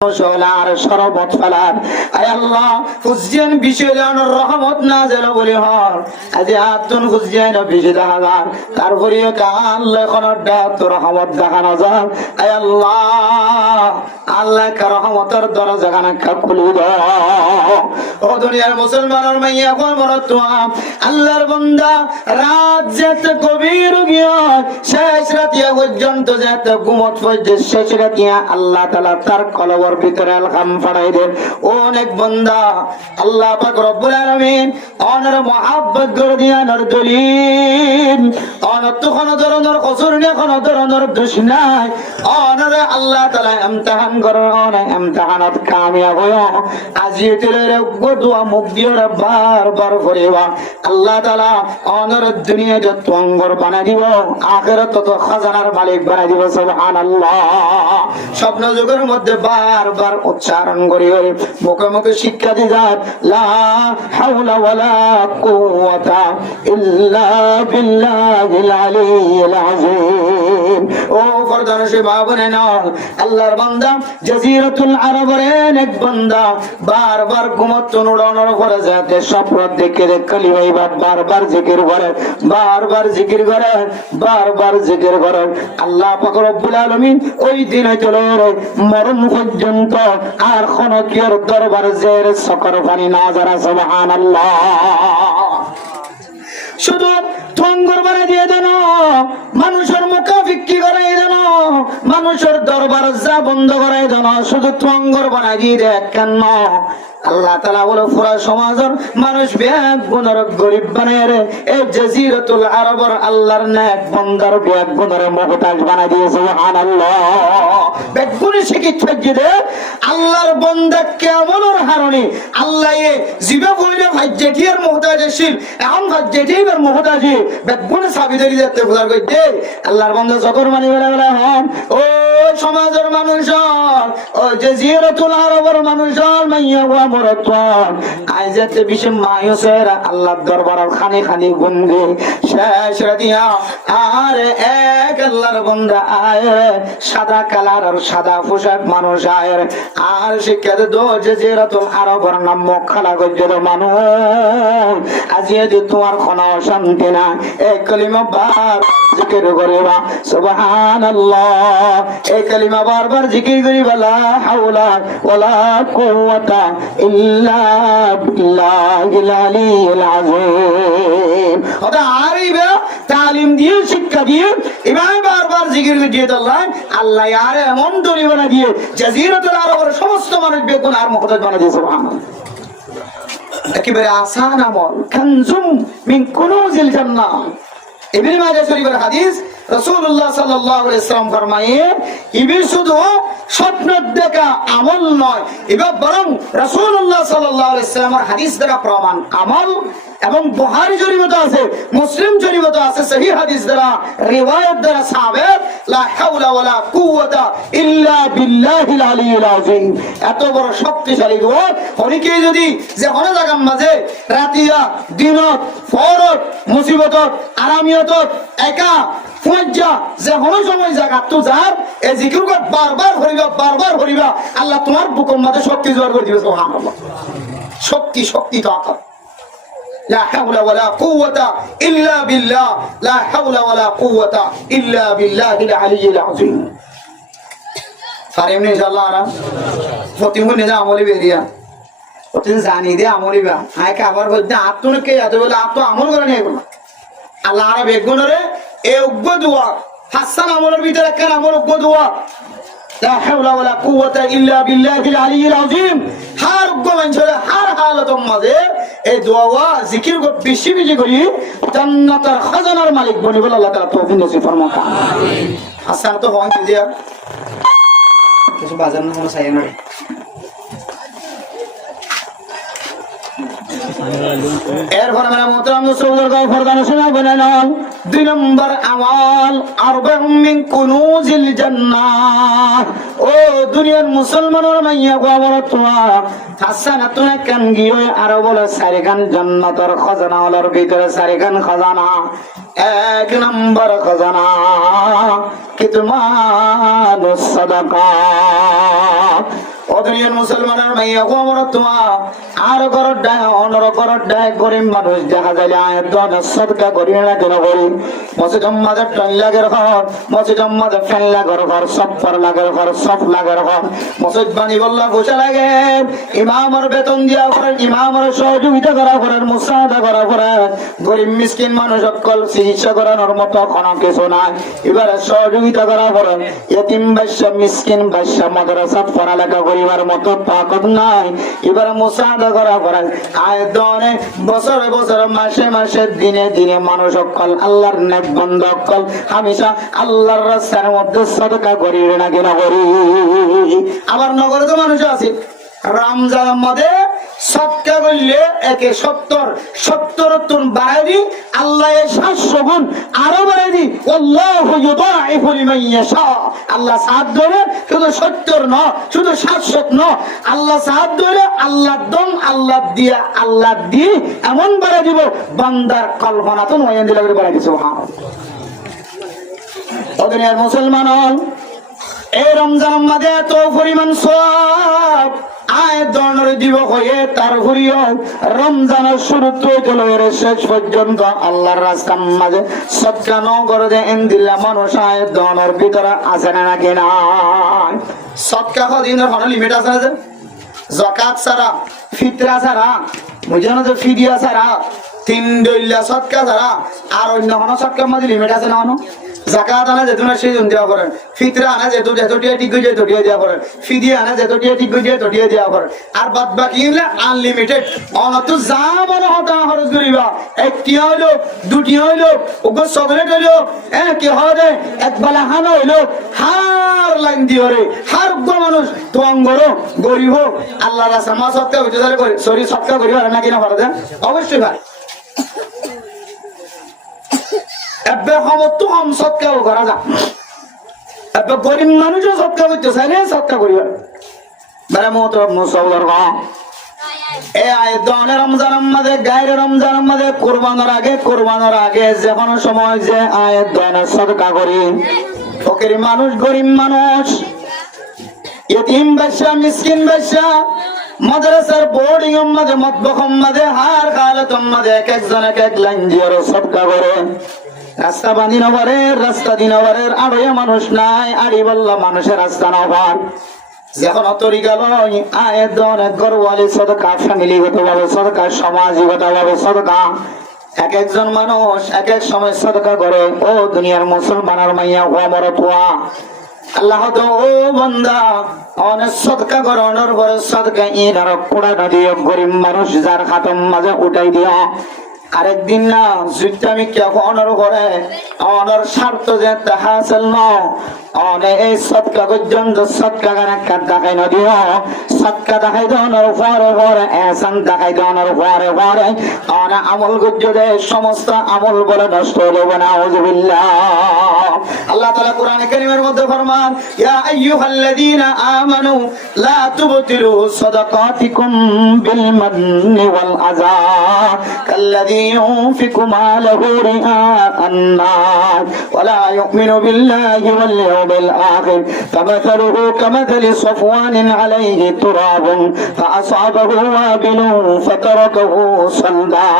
Solar শরবত ফেলার আয় আল্লাহ হুসেন বিশেলানোর রহমত না যেন বলি হর আজ আতুন হুসেন বিশেলা হাজার তারপরেও আল্লাহ কোনটা তোর রহমত দেখানো যাক আয় আল্লাহ আল্লাহ কার রহমতের দরজা খানা খুলে দাও ও দুনিয়ার মুসলমানের মাইয়া কোন মরতুয়া আল্লাহর বান্দা রাত যেতে গভীর গিয়া শেষ রাতিয়া পর্যন্ত যেতে ঘুমত পর্যন্ত শেষ রাতিয়া আল্লাহ তাআলা তার কলব ভিতরে আলহাম ফড়াই দেন অনেক বান্দা আল্লাহ পাক রব্বুল আলামিন অনর মুহাব্বত করে দিয়া নর দলিল অনর তো কোন ধরনের কসুর নেই কোন ধরনের দোষ নাই অনর আল্লাহ তাআলা ইমতিহান করে অনেক ইমতিহানত কামিয়াব হয় আজিতের দোয়া মুখ দিয়ে বারবার করিবা আল্লাহ তাআলা অনর দুনিয়া যত অঙ্গর বানাই দিব আখিরাত তত খাজানার মালিক বানাই দিব সুবহানাল্লাহ স্বপ্ন যুগের মধ্যে বারবার উচ্চারণ করি মুখে মুখে শিক্ষা দি যাত লা হাওলা ওয়ালা কুওয়াতা ইল্লা বিল্লাহিল আলিয়্যিল আযীম ও ফরদানশী বাবনে না আল্লাহর বান্দা জাজিরাতুল আরবের এক বান্দা বারবার ঘুমত নুড়ানোর করে যাতে স্বপ্ন দেখে কালিমা বারবার জিকির করে বারবার জিকির করে বারবার জিকির করে আল্লাহ পাক রব্বুল আলামিন ওই দিন চলে মরণ পর্যন্ত আর কোন কিয়র দরবার জের সকর পানি না যারা সুবহানাল্লাহ শুধু ঠঙ্গর বানাই দিয়ে দেন মানুষের মুখাফিক্কি করাই দেন মানুষের দরবার যা বন্ধ করাই দেন শুধু ঠঙ্গর বানাই দিয়ে দেখ কেন আল্লাহ তাআলা বলে পুরা সমাজের মানুষ ব্যাগ গুণর গরিব বানায় রে এই জাজিরাতুল আরবের আল্লাহর নেক বান্দার ব্যাগ গুণর মুহতাজ বানাই দিয়ে সুবহানাল্লাহ ব্যাগ গুণে চিকিৎসা দিয়ে আল্লাহর বান্দা কেমনর হারণি আল্লাহ এ জিবে বইলে ভাই জেঠিয়ার মুহতাজ ছিল এখন ভাই জেঠিয়ার মুহতাজ ব্যাগ গুণে সাবিদারি দিতে বুঝার কই দে আল্লাহর বান্দা যকর মানি বলা হন ও সমাজের মানুষ ও জাজিরাতুল আরবের মানুষ মাইয়া মরতওয়ান আইজাতে বিশে মায়ুসের আল্লাহর দরবারের খানি খানি গুনগে শেষ রাতিয়া আর এক আল্লাহর বান্দা আয় সাদা কালার আর সাদা পোশাক মানুষ আয় আর শিক্ষাতে দো জাজিরাতুল আরবের নাম মক্কালা গজ্জের মানুষ আজিয়ে তোমার কোনো শান্তি না এই কালিমা বার জিকির করিবা সুবহানাল্লাহ এই কালিমা বারবার জিকির করিবা লা হাওলা ওয়ালা কুওয়াতা ইল্লা বিল্লাহিল আলিয়্যিল আযীম ওটা আরইবা তালিম দিয়ে শিক্ষা দিয়ে এভাবে বারবার জিকির দিয়ে আল্লাহ আল্লাহ আর এমন দড়ি বানা দিয়ে জাজিরাতুল আরবের সমস্ত মানুষ বেগুন আর মুহতাজ বানা দিয়ে সুবহানাল্লাহ একেবারে আসান আমল কানজুম মিন কুনুজিল জান্নাহ ইবনে মাজাহ শরীফের হাদিস রাসূলুল্লাহ সাল্লাল্লাহু আলাইহি ওয়াসাল্লাম ফরমায়েন ইবি শুধু স্বপ্ন দেখা আমল নয় এবার বরং রাসূলুল্লাহ সাল্লাল্লাহু আলাইহি ওয়াসাল্লামের হাদিস দ্বারা প্রমাণ আমল এবং বুখারী শরীফে আছে মুসলিম শরীফে আছে সহিহ হাদিস দ্বারা রিওয়ায়াত দ্বারা সাবিত লা হাওলা ওয়ালা কুওয়াতা ইল্লা বিল্লাহিল আলিয়্যিল আযীম এত বড় শক্তিশালী দোয়া অনেকে যদি যে কোন জায়গার মাঝে রাতিয়া দিনত ফরত মুসিবতত আরামিয়তত একা ফুজ্জা যে কোন সময় জায়গা তো যার এই জিকির বারবার করিবা আল্লাহ তোমার বুকের মধ্যে শক্তি জোগাড় করে দিবে সুবহানাল্লাহ শক্তি শক্তি তাকাত لا حول ولا قوة إلا بالله لا حول ولا قوة إلا بالله العلي العظيم فارمني إن شاء الله أنا فتيمون نجا عمولي بيريا فتين زاني دي عمولي بيا هاي كابر بدنا عطون كي يدولا عطو عمول کرنے گولا الله عرب يقول ره ايه اقبضوا حسن عمول بيتر كان عمول اقبضوا لا حول ولا قوة إلا بالله العلي العظيم هر قومن چه هر حالت مزه এই দোয়া জিকির কো বেশি বেশি করি জান্নাতের খাজানার মালিক বনি বলে আল্লাহ তাআলা তৌফিক নসিব ফরমাক আমিন হাসান তো হন দিয়া কিছু বাজার না হলো চাই না এরপরে মেরা মোহতারাম রাসূলুল্লাহ ফরমান শোনা বলেন দুই নম্বর আমল আরবাউম মিন কুনুজিল জান্নাহ ও দুনিয়ার মুসলমানের মাইয়া গোবরতওয়া হাসানাতুন কান গিয়ে আর বলে সারিগান জান্নাতের খাজানা হলোর ভিতরে সারিগান খাজানা এক নম্বর খাজানা কিতমানুস সাদাকা ও দুনিয়ার মুসলমানের মাইয়া গো আমার তোমা আর ঘর ডায় অনর ঘর ডায় গরিব মানুষ দেখা যায় আয়ের দন সদকা করি না কেন করি মসজিদ মাঝে টন লাগের ঘর মসজিদ মাঝে ফ্যান লাগের ঘর সব পর লাগের ঘর সব লাগের ঘর মসজিদ বানি বললা ঘোষা লাগে ইমামের বেতন দিয়া করেন ইমামের সহযোগিতা করা করেন মুসাদা করা করেন গরিব মিসকিন মানুষ সকল চিকিৎসা করানোর মতো কোনো কিছু নাই এবারে সহযোগিতা করা করেন ইতিম বাচ্চা মিসকিন বাচ্চা মাদ্রাসা পড়ালেখা করিবার মতো তাকত নাই এবারে মুসাদা করা করেন আয় দনে বছরে বছরে মাসে মাসে দিনে দিনে মানুষ সকল আল্লাহর নেক বান্দা সকল হামেশা আল্লাহর রাস্তার মধ্যে সদকা করি না কেন করি আবার নগরে তো মানুষ আছে রমজানের মধ্যে সদকা করলে একে 70 বাড়াই দি আল্লাহ 700 গুণ আরো বাড়াই দি আল্লাহু ইউদাইফু লিমান ইয়াশা আল্লাহ সাহায্য করে শুধু 70 নয় শুধু 700 নয় আল্লাহ সাহায্য করে আল্লাহ দম আল্লাহ দিয়া আল্লাহ দি এমন বাড়াই দিব বান্দার কল্পনা তো নয় দিলে বাড়াই দিছে সুবহানাল্লাহ ও দুনিয়ার মুসলমান এই রমজানের মধ্যে এত পরিমাণ সওয়াব আয় দনের দিব হয়ে তার ঘুরিও রমজানের শুরু থেকে লয়ের শেষ পর্যন্ত আল্লাহর রাস্তার মাঝে সদকা নগর যে এন্দিলা মানুষ আয় দনের ভিতরে আছে না নাকি না সদকা দিনের কোনো লিমিট আছে না যে যাকাত ছাড়া ফিতরা ছাড়া বুঝানো যে ফিদিয়া ছাড়া 3 দইলা সদকা ছাড়া আর অন্য কোনো সদকার মাঝে লিমিট আছে না জাকাত আনা যেত না সেই দেওয়া করেন ফিতরা আনা যেত টিয়া ঠিক হয়ে যায় টিয়া দেওয়া করেন ফিদিয়া আনা যেত টিয়া ঠিক হয়ে যায় টিয়া দেওয়া করেন আর বাদ বাকি আনলিমিটেড অনত যা মনে হতা খরচ করিবা একটি হইলো দুটি হইলো ওগো চকলেট হইলো কি হয় একবেলা হানো হইলো হার লাইন দিয়ে রে হার মানুষ তোয়াঙ্গর গরিব আল্লাহ রাস্তা মা সৎকা হইতে চাইলে সরি সৎকা করি পারে না কিনা পারে অবশ্যই ভাই এবে সমস্ত কম সৎকাও করা যা এবে গরিব মানুষও সৎকা করতে চাইলে সৎকা করিবা বেড়া মত মুসলমানের এ আয়দনে রমজানের মধ্যে গায়ের রমজানের মধ্যে কোরবানোর আগে যে কোনো সময় যে আয়দনে সদকা করি ফকির মানুষ গরিব মানুষ ইতিম বাচ্চা মিসকিন বাচ্চা মাদ্রাসার বোর্ডিং এর মধ্যে মতবখম মধ্যে হার কালাতম মধ্যে এক একজন এক এক লাইন দিয়ে সদকা করে রাস্তা বাঁধি নগরের রাস্তা দিনগরের আড়াইয়া মানুষ নাই আড়ি বললা মানুষের রাস্তা নগর যখন তরিকা লয় আয়েদন গরওয়ালি সদকা ফ্যামিলিগত ভাবে সদকা সমাজগত ভাবে সদকা এক একজন মানুষ এক এক সময় সদকা করে ও দুনিয়ার মুসলমানের মাইয়া ও আমার তোয়া আল্লাহ তো ও বান্দা অনেক সদকা করানোর পরে সদকা ইনার কোড়া নদী গরিব মানুষ যার খাতম মাঝে উঠাই দিয়া আরেকদিন না আমি অনর করে অনর স্বার্থ যে হাসিল অনে এই সৎকা পর্যন্ত সৎকা দেখাই নদীও সৎকা দেখাই দেওয়ার পরে পরে এসান দেখাই দেওয়ার পরে পরে অনে আমল গুজ্জে সমস্ত আমল বলে নষ্ট হইব না আউযুবিল্লাহ আল্লাহ তাআলা কোরআনে কারীমের মধ্যে ফরমান ইয়া আইয়ুহাল্লাযীনা আমানু লা তুবতিলু সাদাকাতিকুম বিল মান্নি ওয়াল আযা কাল্লাযী ينفق ماله رئاء الناس ولا يؤمن بالله واليوم الآخر فمثله كمثل صفوان عليه تراب فأصابه وابل فتركه صلدا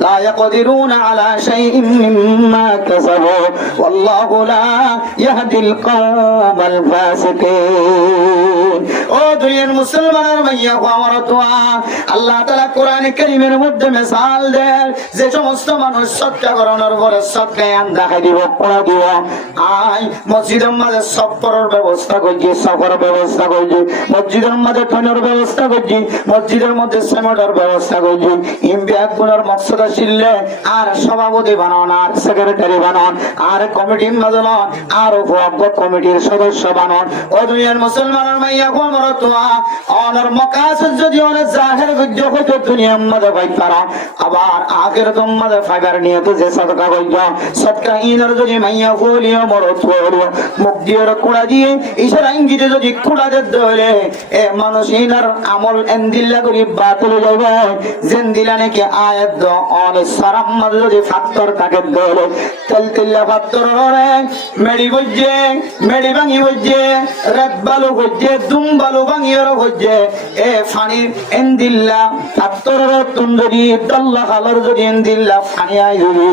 لا يقدرون على شيء مما كسبوا والله لا يهدي القوم الفاسقين ও দুনিয়ার মুসলমানের মাইয়া আমার তোয়া আল্লাহ তাআলা কোরআনে কারীমের মধ্যে মিসাল দেন যে সমস্ত মানুষ সদকা করানোর পরে সদকা আন দেখাই দিব পড়া দিব আই মসজিদের মাঝে সফরের ব্যবস্থা করছি সফরের ব্যবস্থা করছি মসজিদের মাঝে ঠনের ব্যবস্থা করছি মসজিদের মধ্যে সেমেন্টের ব্যবস্থা করছি ইমবিয়া গুনার মকসদ আসলে আর সভাপতি বানান আর সেক্রেটারি বানান আর কমিটি বানান আর উপভোগ কমিটির সদস্য বানান ও দুনিয়ার মুসলমানের মাইয়া আমার তোয়া অনর মকাসদ যদি অনেক জাহের গুজ্জ হতো দুনিয়ার মধ্যে ভাই তারা আবার আখিরাতুম মাঝে ফাইবার নিয়ে তো যে সদকা কইল সদকা ইনার যদি মাইয়া হলিও মরত হলিও মুখ দিয়ে কুড়া দিয়ে ইশারা ইঙ্গিতে যদি কুড়া দিতে হলে এ মানুষ ইনার আমল এন্দিল্লা করি বাতিল যাবে যেন দিলা নাকি আয়াত দ অনে সারাম মাঝে যদি ফাত্তর থাকে দলে তেল তেল্লা ফাত্তর রে মেডি বইজে মেডি ভাঙি বইজে রাত বালু বইজে দুম বালু ভাঙির বইজে এ ফানির এন্দিল্লা ফাত্তর তুন যদি দল্লা খালর যদি এন্দিল্লা ফানি আই যদি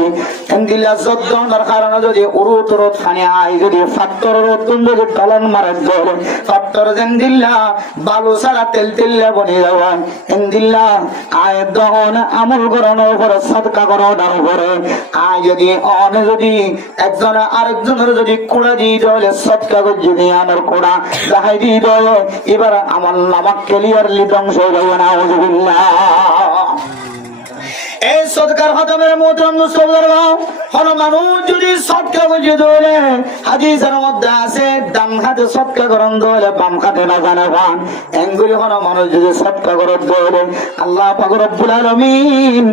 এন্দিল্লা জদ্দনার কারণে যদি উরুতর ফানি আই যদি ফাত্তর তুন যদি টলন মারে দলে ফাত্তর এন্দিল্লা বালু সারা তেল তেল্লা বনি যাওয়া এন্দিল্লা আয় দহন আমল করানোর উপরে সদকা করানোর উপরে আয় যদি অনে যদি একজন আরেকজনের যদি কুড়া দিয়ে দেওয়ালে সদকা যদি আনার কুড়া যাহাই দিয়ে দেওয়া এবার আমার নামাক ক্লিয়ারলি ধ্বংস হয়ে যাবে না আউযুবিল্লাহ। এই সদকার খতমের মোহতরম মুসলমান হন মানুষ যদি সদকা বুঝে দৌড়ে হাদিসের মধ্যে আছে ডান হাতে সদকা করন দৌড়ে বাম হাতে না জানে পান এঙ্গুলি হন মানুষ যদি সদকা করন দৌড়ে আল্লাহ পাক রব্বুল আলামিন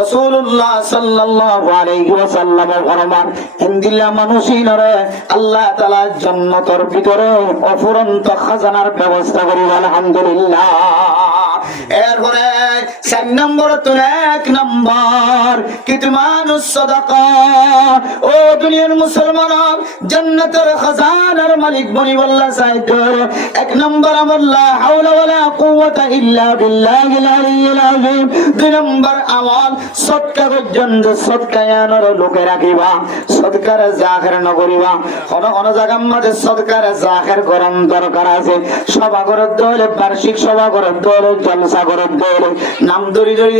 রাসূলুল্লাহ সাল্লাল্লাহু আলাইহি ওয়াসাল্লাম ফরমান ইনদিল্লা মানুষিনরে আল্লাহ তাআলা জান্নাতের ভিতরে অফুরন্ত খাজানার ব্যবস্থা করি আলহামদুলিল্লাহ। এরপরে 4 নম্বর তো 1 নম্বর কিতমানুস সাদাকা ও দুনিয়ার মুসলমান জান্নাতের খাজানার মালিক বনি আল্লাহ চাইতো 1 নম্বর আমল লা হাওলা ওয়ালা কুওয়াতা ইল্লা বিল্লাহিল আলিয়্যিল আযীম 2 নম্বর আমল সদকা পর্যন্ত সদকায়ানোর লোকে রাখিবা সদকার জাহের ন করিবা কোন জায়গার মধ্যে সদকার জাহের করন দরকার আছে সভা করে দলে বার্ষিক সভা করে দলে জলসা করে দলে নাম ধরি ধরি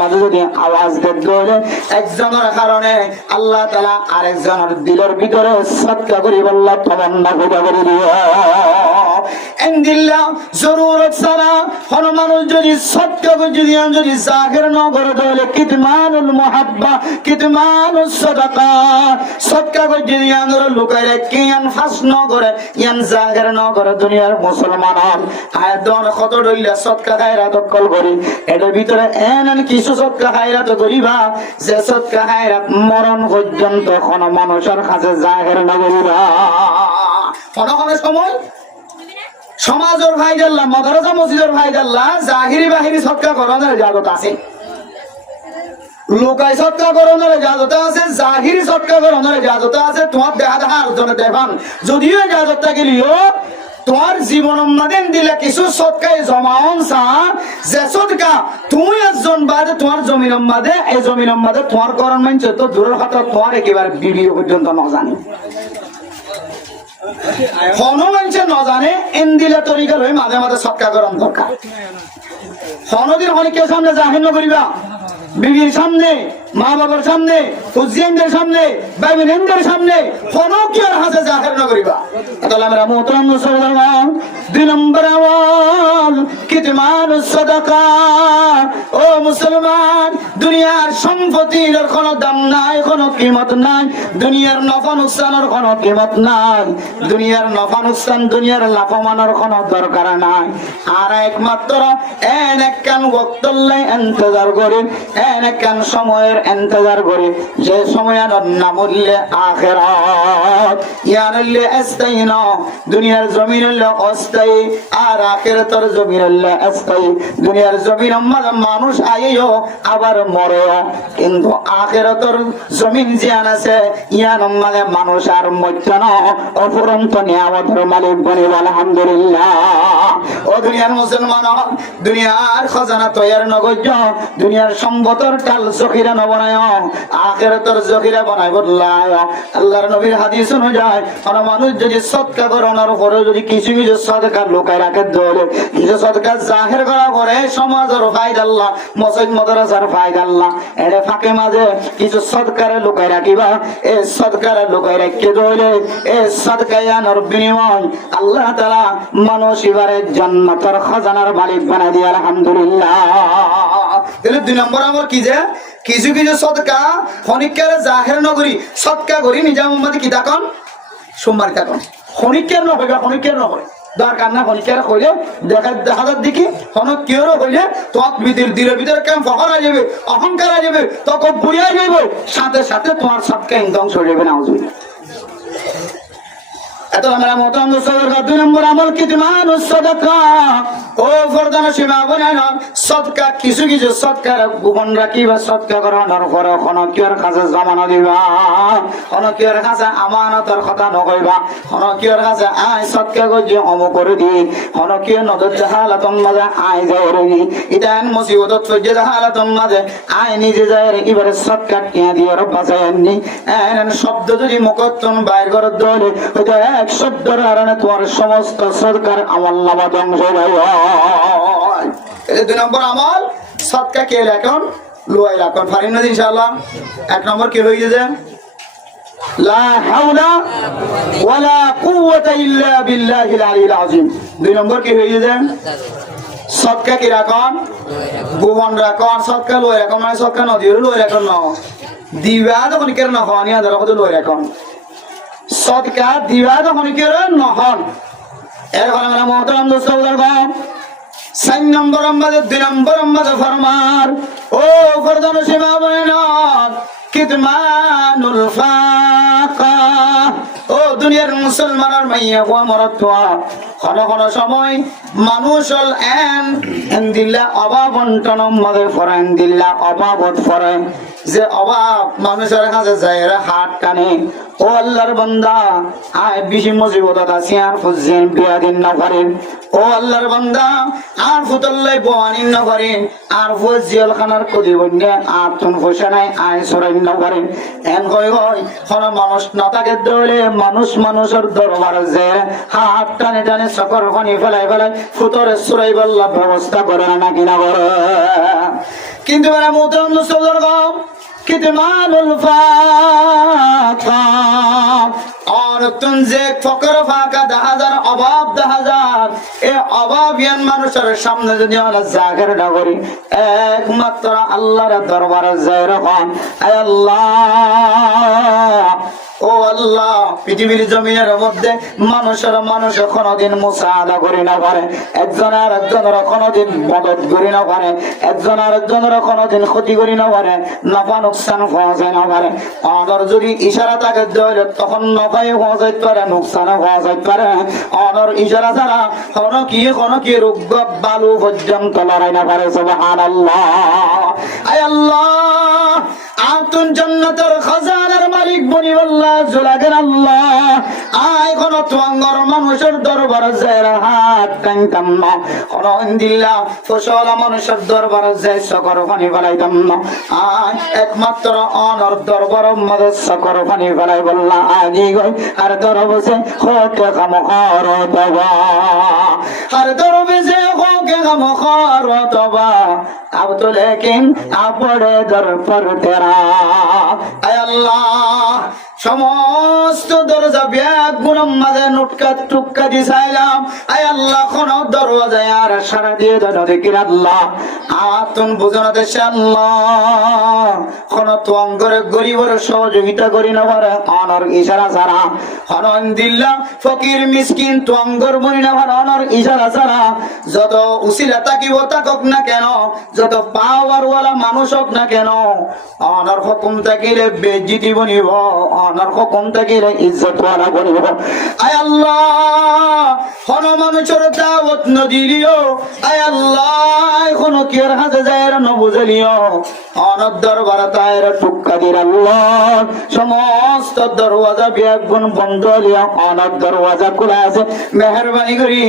মাঝে যদি আওয়াজ দলে একজনের কারণে আল্লাহ তাআলা আরেকজনের দিলের ভিতরে সদকা করি আল্লাহ তামান্না করে দিও এন্দিল্লাহ জরুরত সারা কোন মানুষ যদি সদকা যদি জাহির ন করে দলে কিতমানুল মুহাব্বা কিতমানুস সাদাকা সদকা যদি আঙ্গুর লুকাইলে কিয়ান ফাস ন করে ইয়ান জাহির ন করে দুনিয়ার মুসলমান আয়দন কত দইলা সদকা খায়রাত কল করি এর ভিতরে এমন কিছু সদকা খায়রাত করিবা যে সদকা খায়রাত মরণ পর্যন্ত কোন মানুষের কাছে জাহির ন করিবা কোন সময় সমাজের ভাইদাল্লাহ মাদ্রাসা মসজিদের ভাইদাল্লাহ জাহিরি বাহিরি সদকা করানোর ইজাজত আছে লোকাই সদকা করানোর ইজাজত আছে জাহিরি সদকা করানোর ইজাজত আছে তোমার দেখা দেখা আলোচনা দেখান যদিও ইজাজত থাকিলেও তোমার জীবন মাদেন দিলে কিছু সদকায় জমাওন সা যে সদকা তুমি একজন বাদে তোমার জমিন মাদে এই জমিন মাদে তোমার করণ মানছে তো দূরের কথা তোমার একেবারে বিবি পর্যন্ত না জানি মানুষের ন জানে এন্দিলা তরিকা হয়ে মাঝে মাঝে সৎকার করার দরকার হনদিন হনিকের সামনে জাহির করিবা বিবির সামনে মা বাবার সামনে হুজিয়ানদের সামনে বাইবেলের সামনে হনকিয়ার হাতে জাহির না করিবা তাহলে আমরা মোহতরম মুসলমান 2 নম্বর আমল কিতমানুস সাদাকা ও মুসলমান দুনিয়ার সম্পত্তির কোনো দাম নাই কোনো কিমত নাই দুনিয়ার নফা নুকসানের কোনো কিমত নাই দুনিয়ার নফা নুকসান দুনিয়ার লাভমানের কোনো দরকার নাই আর একমাত্র একখান ওয়াক্তল্লাই ইন্তজার করে একখান সময়ের ইন্তজার করে যে সময়ের নাম হইলে আখিরাত ইয়ানাল্লে আস্তাইনা দুনিয়ার জমিন হইলে অস্থায়ী আর আখিরাতের জমিন হইলে অস্থায়ী দুনিয়ার জমিন মানুষ আইও আবার মরে কিন্তু আখিরাতের জমিন জিয়ান আছে ইয়ান মানে মানুষ আর মরছে না অফুরন্ত নিয়ামতের মালিক বনি আলহামদুলিল্লাহ। ও দুনিয়ার মুসলমান দুনিয়ার খাজানা তৈয়ার নগজ দুনিয়ার সম্পদের কাল জখিরা নবনায় আখিরাতের জখিরা বানাই বদলায় আল্লাহর নবীর হাদিস অনুযায়ী আর মানুষ যদি সদকা করানোর পরে যদি কিছু কিছু সদকা লুকায় রাখে দলে কিছু সদকা জাহির করা পরে সমাজের ফায়দা আল্লাহ মসজিদ মাদ্রাসার ফায়দা আল্লাহ এর ফাঁকে মাঝে কিছু সদকারে লুকায় রাখিবা এই সদকারে লুকায় রাখতে দলে এই সদকায়ানোর বিনিময় আল্লাহ তাআলা মানুষ এবারে জান্নাতের খাজানার মালিক বানাই দিয়ে আলহামদুলিল্লাহ। তাহলে 2 নম্বর আমল কি যে কিছু কিছু সদকা খনিকারে জাহির নগরী সদকা করি নিজাম উম্মতি কি তাকন সোমবার তাকন খনিকের নয় খনিকের নয় দরকার না হনিকার হইলে দেখা যার দেখি হনক কেউ হইলে তৎ দিলের ভিতরে কেমন ফখর হয়ে যাবে, অহংকার হয়ে যাবে, তখন বুড়িয়ে যাবে, সাথে সাথে তোমার সবকে ধ্বংস হয়ে যাবে না। এত আমরা মতন সদকা 2 নম্বর আমল কিতমানুস সাদাকা। ও ফরদানা সীমা বনানো সদকা কিছু কিছু সদকা গোপন রাখিবা, সদকা করানোর পরে হনকিয়র কাছে জমানো দিবা, হনকিয়র কাছে আমানতের কথা নকইবা, হনকিয়র কাছে আয় সদকা গজি অমো করে দি, হনকিয় নদর জাহালাতন মাঝে আয় যায় রে, ইদান মুসিবতত ফজে জাহালাতন মাঝে আয় নিজে যায় রে, এবারে সদকা কিয়া দিয়ে রব বাঁচায়নি। এন শব্দ যদি মুখতন বাইর করে দলে হয়তো এক শব্দের কারণে তোমার সমস্ত সরকার আমল নামা ধ্বংস হয়ে যায়। 2 নম্বর আমল সদকা কে এখন লোয়াই রাখুন পারি না ইনশাআল্লাহ। 1 নম্বর কি হয়ে যায় লা হাওলা ওয়ালা কুওয়াতা ইল্লা বিল্লাহিল আলিয়্যিল আযীম। 2 নম্বর কি হয়ে যায় সদকা কি রাখুন গোপন রাখুন, সদকা লোয়াই রাখুন, মানে সদকা নদী লোয়াই রাখুন না দিবা তখন কেন না হওয়া নিয়ে ধরো কত লোয়াই রাখুন সদকা দিবা তখন কেন নহন। এরপর আমরা মহতরম দোস্ত বুজুর্গণ 4 নম্বর আমাদের 2 নম্বর আমাদের ফরমান ও ফরদান সীমা বনানো কিতমানুল ফাকা। ও দুনিয়ার মুসলমানের মাইয়া হওয়া মরত্বা কোন সময় মানুষ দিল্লা অভাব বন্টনের মধ্যে ফরেন দিল্লা অভাবত ফরেন যে অভাব মানুষের কাছে যায় হাত টানে। ও আল্লাহর বান্দা আয় বেশি মুসিবত আছে আর ফুজেন বিয়াদিন না করেন। ও আল্লাহর বান্দা আর ফুতল্লাই বয়ানিন না করেন, আর ফুজিয়াল খানার কদি বন্যা আর তুন ফুসে নাই আয় সরাইন না করেন। এন কই কোন মানুষ না থাকে দৌড়ে মানুষের দরবার যে হাত টানে টানে সকর পানি ফেলাই ফুতরে সুরাই বল্লা ব্যবস্থা করে না কিনা করে। কিন্তু এরা মোহতরম মুসলমান কিতমানুল ফাকা অনতুন যে ফকর ফাঁকা দেখা যার অভাব দেখা যার এই অভাবিয়ান মানুষের সামনে যদি আমরা জাগের না করি একমাত্র আল্লাহর দরবারে যাই রকম আয় আল্লাহ ও আল্লাহ পৃথিবীর জমিনের মধ্যে মানুষ কোনদিন মুসাআদা করি না পারে, একজন আর একজনের কোনদিন মদত করি না পারে, একজন আর একজনের কোনদিন ক্ষতি করি না পারে, নাফা নুকসান পৌঁছায় না পারে। অনর যদি ইশারা তাকে দেয় তখন নফাই পৌঁছাইতে পারে, নুকসানও পৌঁছাইতে পারে। অনর ইশারা ছাড়া কোন কি রোগ বালু পর্যন্ত লড়াই না পারে। সুবহানাল্লাহ। আয় আল্লাহ আতুন জান্নাতের খাজানার মালিক বনি আল্লাহ জুলাগের আল্লাহ আয় কোন তোয়াঙ্গর মানুষের দরবার যায় হাত টানতাম না, কোন দিল্লা ফসল মানুষের দরবার যায় সকর পানি ফেলাইতাম না। আয় একমাত্র অনর দরবার মধ্যে সকর পানি ফেলাই বললা আজি গই আর দরবসে হোকে কাম খর তবা, আর দরবসে হোকে কাম খর তবা। अब तो लेकिन आपड़े दर पर तेरा आय अल्लाह সমস্ত দরজা ব্যাগ গুলো মাঝে নুটকা টুক্কা দিছাইলাম। আয় আল্লাহ কোন দরজায় আর সারা দিয়ে দেন দেখির আল্লাহ আতুন বুঝানো দেশে আল্লাহ কোন তোয়াঙ্গরে গরিবর সহযোগিতা করি না পারে অনর ইশারা ছাড়া। হনন দিল্লা ফকির মিসকিন তোয়াঙ্গর বনি না পারে অনর ইশারা ছাড়া। যত উসিলা তাকিব তাকক না কেন, যত পাওয়ার ওয়ালা মানুষ হোক না কেন, অনর হুকুম তাকিলে বেজ্জিতি বনিব, অনর হুকুম তাকিলে ইজ্জত ওয়ালা বনিব। আয় আল্লাহ কোন মানুষের দাওয়াত ন দিলিও, আয় আল্লাহ কোন কিয়ার হাতে যায় ন বুঝলিও, অনর দরবার তায়ের টুক্কা দির আল্লাহ সমস্ত দরওয়াজা বিয়াগুন বন্ধ লিয়া অনর দরওয়াজা খোলা আছে। মেহেরবানি করি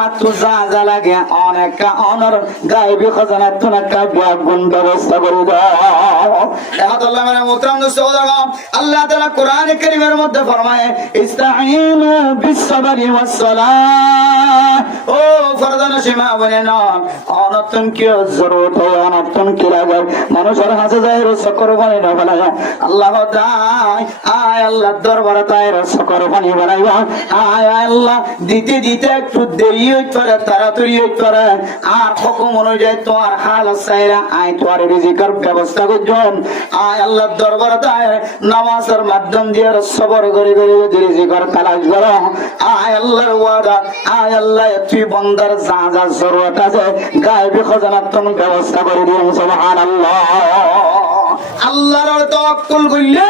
আতু যা লাগে অনেক অনর গায়েবী খাজানা তুনাকা বিয়াগুন ব্যবস্থা করে দাও। আল্লাহ মানে মুহতারাম দোস্তগণ আল্লাহ তাআলা কোরআন কারীমের মধ্যে ফরমায় ইস্তাঈনু বিস-সাবরি ওয়াস-সালাহ ও ফরদানা সীমা বনে না অনতন কি জরুরত অনতন কি লাগে মানুষের হাসে যায় সকর বনে না বলা আল্লাহ তাই আয় আল্লাহ দরবারে তাই সকর বনে বলাইবা আয় আল্লাহ দিতে দিতে একটু দেরি হইতে পারে তাড়াতাড়ি হইতে পারে আর হুকুম অনুযায়ী তোমার হাল চাইরা আয় তোমার রিজিকের ব্যবস্থা করছেন আয় আল্লাহ দরবারে তাই নামাজের মাধ্যম দিয়ে সবর করে করে রিজিকের তালাশ করো আয় আল্লাহর ওয়াদা আয় আল্লাহ তুই বন্দার যা যা জরুরত আছে গায়বী খজানার তুমি ব্যবস্থা করে দিও সুবহানাল্লাহ আল্লাহর তাওয়াক্কুল করলে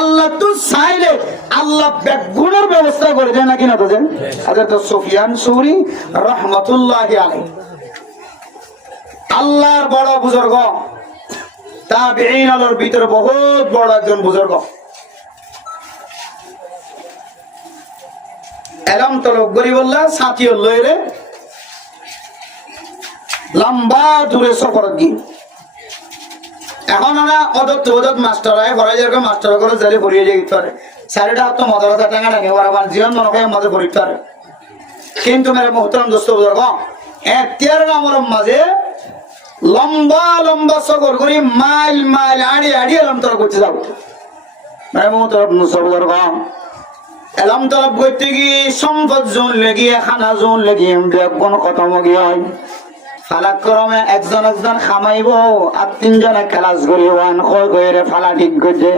আল্লাহ তো চাইলে আল্লাহ বেগুনের ব্যবস্থা করে দেয় নাকি না তো দেন হযরত সুফিয়ান সৌরি রাহমাতুল্লাহি আলাইহি আল্লাহর বড় বুজুর্গ তাবিঈনদের ভিতরে বহুত বড় একজন বুজুর্গ এলম তলব গরিবুল্লাহ সাথীও লইরে লম্বা দূরে সফর গিয়ে এখন আমরা অদত্ত অদত মাস্টার হয় পড়াই যেরকম মাস্টার করে জেলে পড়িয়ে যেতে পারে স্যারেটা তো মদরসা টাঙ্গা টাঙ্গে ওরা জীবন মনে হয় মাঝে পড়তে পারে কিন্তু মেরে মোহতরম দোস্ত বুজুর্গ এখতিয়ার আমলের মাঝে লম্বা লম্বা সফর করি মাইল মাইল আড়ি আড়ি এলম তলব করতে যাবো মেরে মোহতরম বুজুর্গ এলম তলব করতে গিয়ে সম্পদ জোন লেগিয়ে খানা জোন লেগিয়ে বেগুন খতম গিয়ে হয় ফালাক্রমে একজন একজন খামাইব আর তিনজনে ক্লাস করিব ফালা ঠিক করছে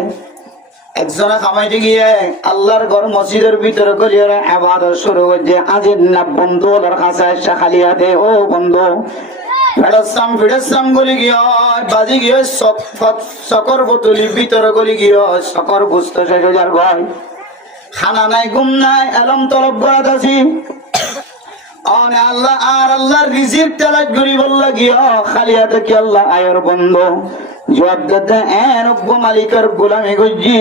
একজনে খামাইতে গিয়ে আল্লাহর ঘর মসজিদের ভিতরে করিয়ে ইবাদত শুরু করছে আজির না বন্ধু ওর কাছে এসে খালি হাতে ও বন্ধু ফেড়াসাম গলি গিয়ে বাজি গিয়ে সকর বোতলি ভিতরে গলি গিয়ে সকর বুঝতে শেষ হাজার ভয় খানা নাই ঘুম নাই এলম তলব করাত আছি আল্লাহ আর আল্লাহর রিজিক তালাশ করি বললা গিয়া খালি হাতে কি আল্লাহ আয়ের বন্ধ জবাব দিতে মালিকের গোলামি করছি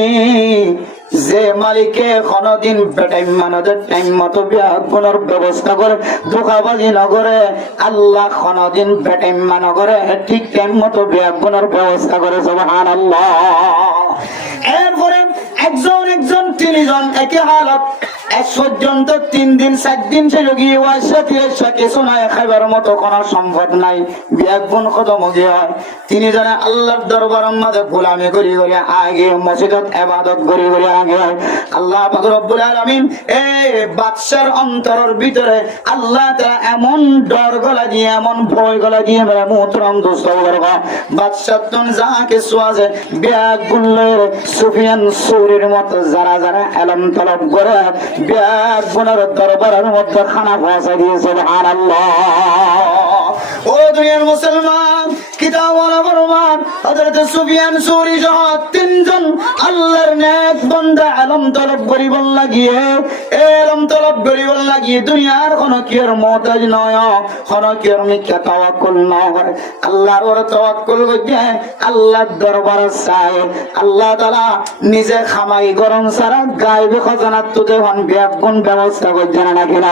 যে মালিকে কোনদিন বেটাইম মানদের টাইম মতো বিয়াগুনের ব্যবস্থা করে ধোকাবাজি নগরে আল্লাহ কোনদিন বেটাইম মানগরে ঠিক টাইম মতো বিয়াগুনের ব্যবস্থা করে সুবহানাল্লাহ এরপরে একজন একজন তিনজন একই হালত এক পর্যন্ত 3 দিন 4 দিন সে গিয়ে কিছু নাই খাইবার মতো কোন সম্পদ নাই বিয়াগুন খতম গিয়ে হয় তিনি জানে আল্লাহর দরবারের মাঝে গোলামি করি করে আগে মসজিদত ইবাদত করি করে আগে হয় আল্লাহ পাক রব্বুল আলামিন এই বাদশার অন্তরের ভিতরে আল্লাহ তাআলা এমন ডর গলা দিয়ে এমন ভয় গলা দিয়ে মেরে মুহতরম দোস্ত বর্গ বাদশার তন যা কিছু আছে বিয়াগুন সুফিয়ান সৌরির মতো যারা যারা এলম তলব করে বিয়াগুনের দরবারের মধ্যে খানা পৌঁছে দিয়েছে সুবহানাল্লাহ ও দুনিয়ার মুসলমান কিতাব অনুমান হযরত সুফিয়ান সৌরি সহ 3 জন আল্লাহর নেক বান্দা এলম তলব করিবার লাগিয়ে এলম তলব করিবার লাগিয়ে দুনিয়ার কোন কির মুহতাজ নয় কোন কির মিথ্যা তাওয়াক্কুল নয় আল্লাহর ওপর তাওয়াক্কুল করে আল্লাহর দরবারে চায় আল্লাহ তাআলা নিজে খামাই গরম সারা গায়বে খজানাত তুতে হন বিয়াগুন ব্যবস্থা করছেন না কিনা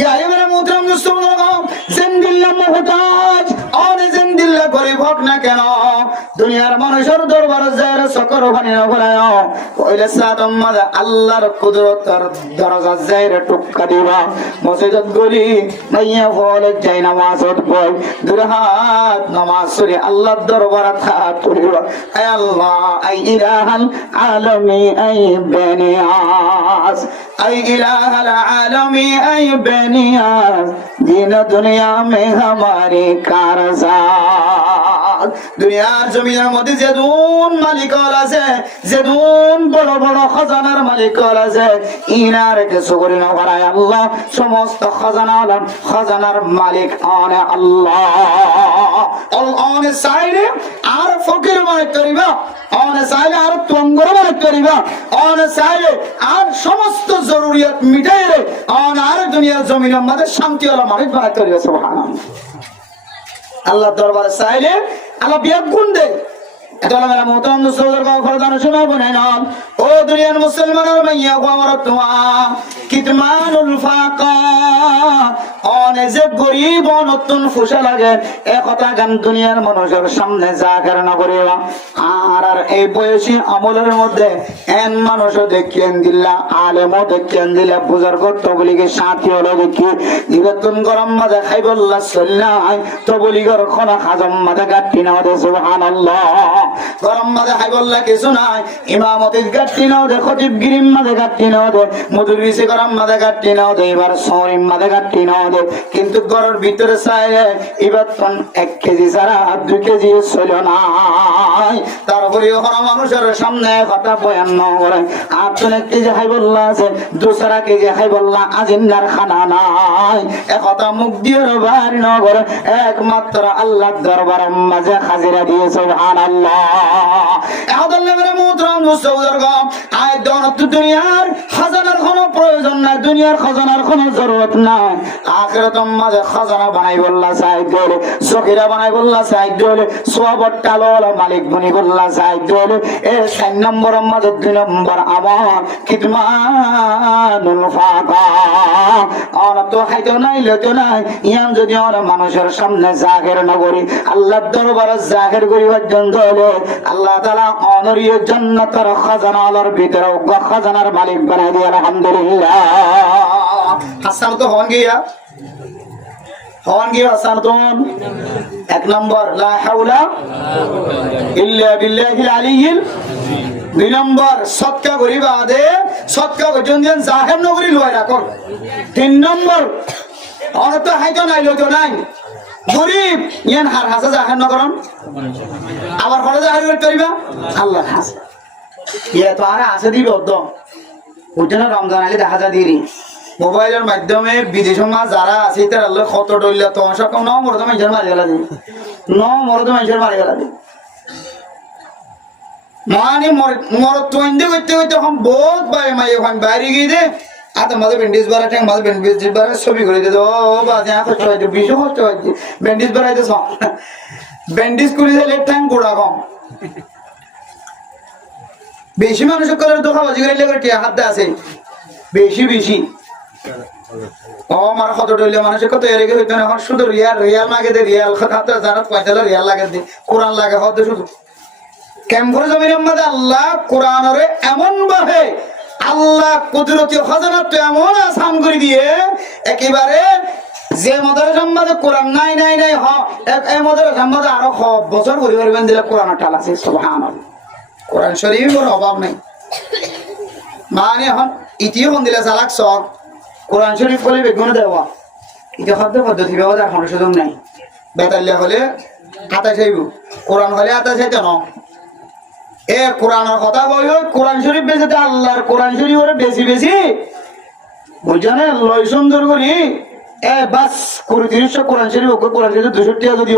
ইয়া এবারে মুহতারাম মুসলমান জিন্দিল্লাহ মুহতাজ আর জিন্দিল্লাহ গরিব হোক না কেন দুনিয়ার মানুষের দরবারে যায় সকর বানি না বলায় কইলে সাদম মাঝে আল্লাহর কুদরতের দরজা যায় টুক্কা দিবা মসজিদত গলি মাইয়া বলে যাই নামাজত বল দুরহাত নামাজ পড়ে আল্লাহর দরবারে হাত তুলিবা হে আল্লাহ আই ইলাহাল আলামি আই বেনিয়াস আই ইলাহাল আলামি আই বেনিয়াস দিন দুনিয়া মে हमारे कारसाज দুনিয়ার জমিনের মধ্যে যেদুন মালিক আছে যেদুন বড় বড় খাজানার মালিক আছে ইনার কিছু করি না ভাড়ায় আল্লাহ সমস্ত খাজানা আলম খাজানার মালিক আনে আল্লাহ অনে সাইরে আর ফকির মালিক করিবা অনে সাইরে আর তঙ্গর মালিক করিবা অনে সাইরে আর সমস্ত জরুরিয়াত মিটাইরে অন আর দুনিয়ার জমিনের মধ্যে শান্তি আলা মালিক বানাই করিবা সুবহানাল্লাহ আল্লাহ দরবারে চাইলে আল্লাহ বিয়াগুন দে এটা হলো মেরা মোহতরম দোস্তদের খরদান শোনা বনে না ও দুনিয়ার মুসলমানের মাইয়া গো আমার তোমা কিতমানুল ফাকা অনে যে গরিব নতুন ফুসা লাগে এ কথা গান দুনিয়ার মানুষের সামনে জাহের না করিবা আর এই বয়সী আমলের মধ্যে এন মানুষও দেখিয়েন দিলা আলেমও দেখিয়েন দিলা বুঝার করতে বলি কি সাথী হলো দেখি নিবেদন গরম মাঝে খাইবল্লা চল্লাই তো বলি গর খনা খাজম মাঝে গাঠি নাও দে সুবহানাল্লাহ গরম মাঝে খাইবল্লা কিছু নাই ইমামতির গাঠি নাও দে খতিব গিরিম মাঝে গাঠি নাও দে মুদরিসে গরম মাঝে গাঠি নাও দে এবার সরিম মাঝে গাঠি নাও দে কিন্তু ঘরের ভিতরে চাই এবার 1 কেজি ছাড়া 2 কেজি ছিল নাই তারপরে ওখানে মানুষের সামনে কথা বয়ান ন করে আর 1 কেজি খাইবল্লা আছে 2 কেজি খাইবল্লা আজিন্নার খানা নাই এ কথা মুখ দিয়ে বাড়ি ন করে একমাত্র আল্লাহর দরবারের মাঝে হাজিরা দিয়ে সুবহানাল্লাহ দুনিয়ার খাজানার কোনো প্রয়োজন নাই দুনিয়ার খাজানার কোনো জরুরত নাই আখিরাতের মাঝে খাজানা বানাই বললা চাই দলে জকিরা বানাই বললা চাই দলে সওয়াবর টালল মালিক বনি বললা চাই দলে এ 4 নম্বরের মাঝে 2 নম্বর আমার কিতমানুল ফাকা আর তো খাইতো নাই লইতো নাই ইয়ান যদি আর মানুষের সামনে জাহের না করি আল্লাহর দরবারে জাহের করিবার জন্য হলো আল্লাহ তাআলা অনরিয় জান্নাতের খাজানার ভিতরে খাজানার মালিক বানাই দিয়ে আলহামদুলিল্লাহ হাসান তো হন গিয়া হাসান তো 1 নম্বর লা হাওলা ইল্লা বিল্লাহিল আলিয়্যিল 2 নম্বর সদকা করিবা দে সদকা পর্যন্ত জাহের নগরী লয় রাখো 3 নম্বর অর্থ হাইতো নাই লইতো নাই গরিব ইয়ান হার হাসা জাহের নগরন আবার ফলে জাহের করতে পারিবা আল্লাহ হাস ইয়া তো আর আছে দিবে অদ্দ ওইটা রমজান আগে দেখা যা দিরি মোবাইলের মাধ্যমে বিদেশের মা যারা আছে তার আল্লাহ কত ডইলা তো সব ন মরদ মানুষের মারি গেলা দি ন মরদ মানুষের মারি গেলা দি মানে মরদ তো ইন্দে করতে করতে এখন বহুত বাই মাই এখন বাইরে গিয়ে দে আতা মাঝে ব্যান্ডেজ বাড়া ট্যাং মাঝে ব্যান্ডেজ বাড়া ছবি করে দে ও বাজে কষ্ট হইছে বিশু কষ্ট হইছে ব্যান্ডেজ বাড়াইতে ব্যান্ডেজ করে দিলে ট্যাং গোড়া কম বেশি মানুষের কলার তো খাওয়া জিগরে লেগে টিয়া হাত আছে বেশি ও আমার কত ডইলে মানুষের কত এর হইতো না এখন শুধু রিয়াল মাগে দে রিয়াল খাতে জানাত পয়সা রিয়াল লাগে দে কোরআন লাগে হতে শুধু কেমন জমির মধ্যে আল্লাহ কোরআনরে এমন ভাবে আল্লাহ কুদরতি খাজানাত এমন আসান করে দিয়ে একেবারে যে মাদ্রাসার মধ্যে কোরআন নাই হ এই মাদ্রাসার মধ্যে আরো বছর ঘুরে ঘুরবেন দিলে কোরআন টাল আছে সুবহানাল্লাহ কোরআন শরীফের অভাব নাই মানে এখন ইতিও কোন দিলে চালাক সব কোরআন শরীফ বলে বেগুন দেওয়া ইতি শব্দ পদ্ধতি ব্যবহার কোনো সুযোগ নাই বেতাল্লা হলে 28 হইব কোরআন হলে 28 হইতো না এ কোরআনের কথা বই কোরআন শরীফ বেঁচে আল্লাহর কোরআন শরীফ ওরে বেশি বুঝছেন লয় সুন্দর করি এ বাস 30 কোরআন শরীফ কোরআন শরীফ 200 টাকা যদি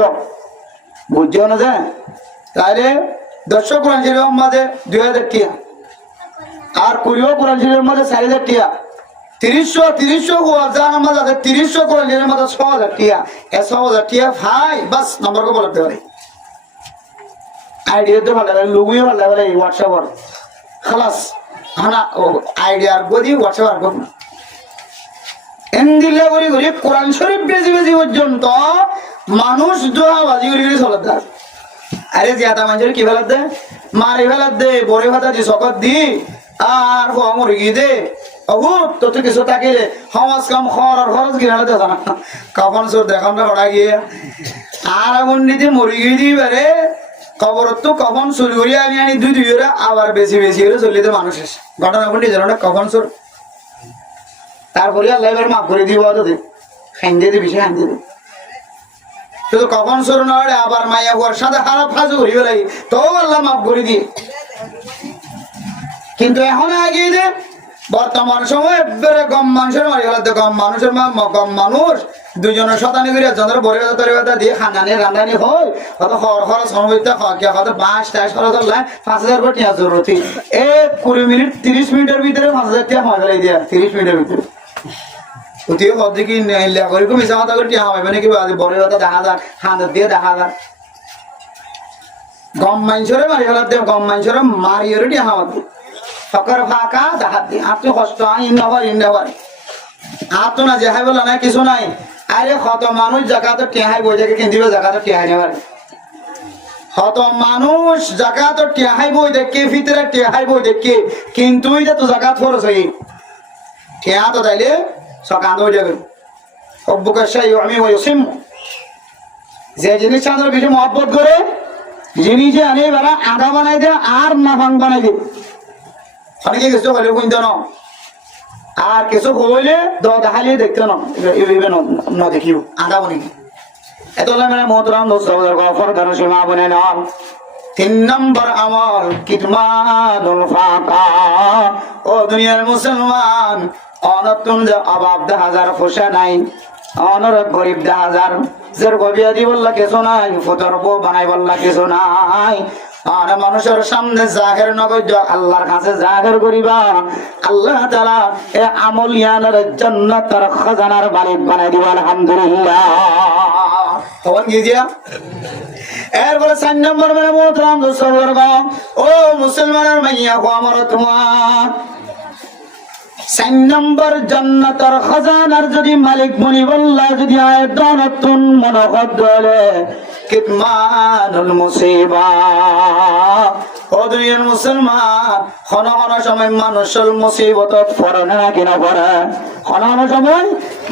বুঝছো না যে তাহলে 10 কোরআন শরীফের মাঝে 2000 টাকা আর 20 কোরআন শরীফের মাঝে 4000 টাকা 30 যার মাঝে 30 কোরআন শরীফের মাঝে 6000 টাকা এ 6000 টাকা ভাই বাস নম্বর কো বলতে পারে আইডিয়া তো ভালো লাগে লোগোই ভালো লাগে এই হোয়াটসঅ্যাপ খালাস হানা আইডিয়ার গদি হোয়াটসঅ্যাপ আর না এন্দিলা করি করি কোরআন শরীফ বেশি পর্যন্ত মানুষ দোয়া বাজি করি চলে যায় আরে জিয়াদা মানুষের কি ফেলাত দে মারি ফেলাত দে বড়ে ভাতা দি সকত দি আর মুরগি দে অভূত তো তুই কিছু তাকিলে সমাজ কাম খরচ গিয়ে দে জানা কাপন চোর দেখান হড়া গিয়ে আর এমন নিতে মুরগি দি বারে কবর তো কখন চুরি করি আনি 2 আবার বেশি করে চলিতে মানুষের ঘটনা কোনটি জানো না কখন চোর তারপরে আল্লাহ এবার মাফ করে দিব তোদের খাইন্দে দিবি সে খাইন্দে দিবি শুধু কখন চোর নয় আবার মাইয়া ওর সাথে খারাপ ফাজু করি বেলাই তো আল্লাহ মাফ করে দিয়ে কিন্তু এখন আগিয়ে দে বর্তমান সময় গম মানুষের মারি ফেলাতে গম মানুষ 2 জনের শতানি করে একজনের বড় কথা দিয়ে খানানি রান্নানি হয় কত খরচ সমবেত কত 5 খরচ হল 5000 কোটি জরুরত 20 মিনিট 30 মিনিটের ভিতরে 5000 টাকা হয় ফেলাই দিয়া 30 মিনিটের ভিতরে ওটিও কত কি নেইলা করে মিছা কথা করে টিয়া হবে মানে কি বড় কথা 10000 হাজার দিয়ে 10000 গম মাইনছরে মারি ফেলার দেব গম মাইনছরে মারি রেডি হাওয়াত ফকর ফাঁকা জাহাত দি আপনি কষ্ট ইন্দাবার আর তো না জেহাই বলা না কিছু নাই আরে কত মানুষ জাকাত টেহাই বই দেখে কিনদিবে জাকাত টেহাই নেবার কত মানুষ জাকাত টেহাই বই দেখে ভিতরে টেহাই বই দেখে কিন্তু এটা তো জাকাত খরচ হই টেহা তো তাইলে সকান্ত হয়ে যাবে অব্বুকে সেই আমি ওই সিম যে জিনিস আমাদের বেশি মহব্বত করে জিনিস আনে বেড়া আধা বানাই দে আর নাফাং বানাই দে অনেকে কিছু হলে কিনতে ন আর কিছু হইলে দেখালে দেখতে ন দেখিও আধা বনি এত মানে মোহতরাম দোস্ত ফরদার সীমা বনে নন 3 নম্বর আমল কিতমানুল ফাকা ও দুনিয়ার মুসলমান অনতুন যে অভাব দেখা যার পোষা নাই অনর গরিব দেখা যার যার গবিয়া দি বললা কিছু নাই ফুতর বউ বানাই বললা কিছু নাই আর মানুষের সামনে জাহের নগদ আল্লাহর কাছে জাহের করিবা আল্লাহ তাআলা এ আমলিয়ানের জান্নাতের খাজানার মালিক বানাই দিবা আলহামদুলিল্লাহ তখন কি দিয়া এরপরে 4 নম্বর মানে মোহতরাম দোস্তবর্গ ও মুসলমানের মাইয়া কো আমার তোমার 4 নম্বর জান্নাতের খাজানার যদি মালিক বনি বললা যদি আয় দনতুন মনহদ দলে কিতমানুল মুসিবা ও দুনিয়ার মুসলমান কোন কোন সময় মানুষের মুসিবতত পড়ে না কিনা পড়ে কোন কোন সময়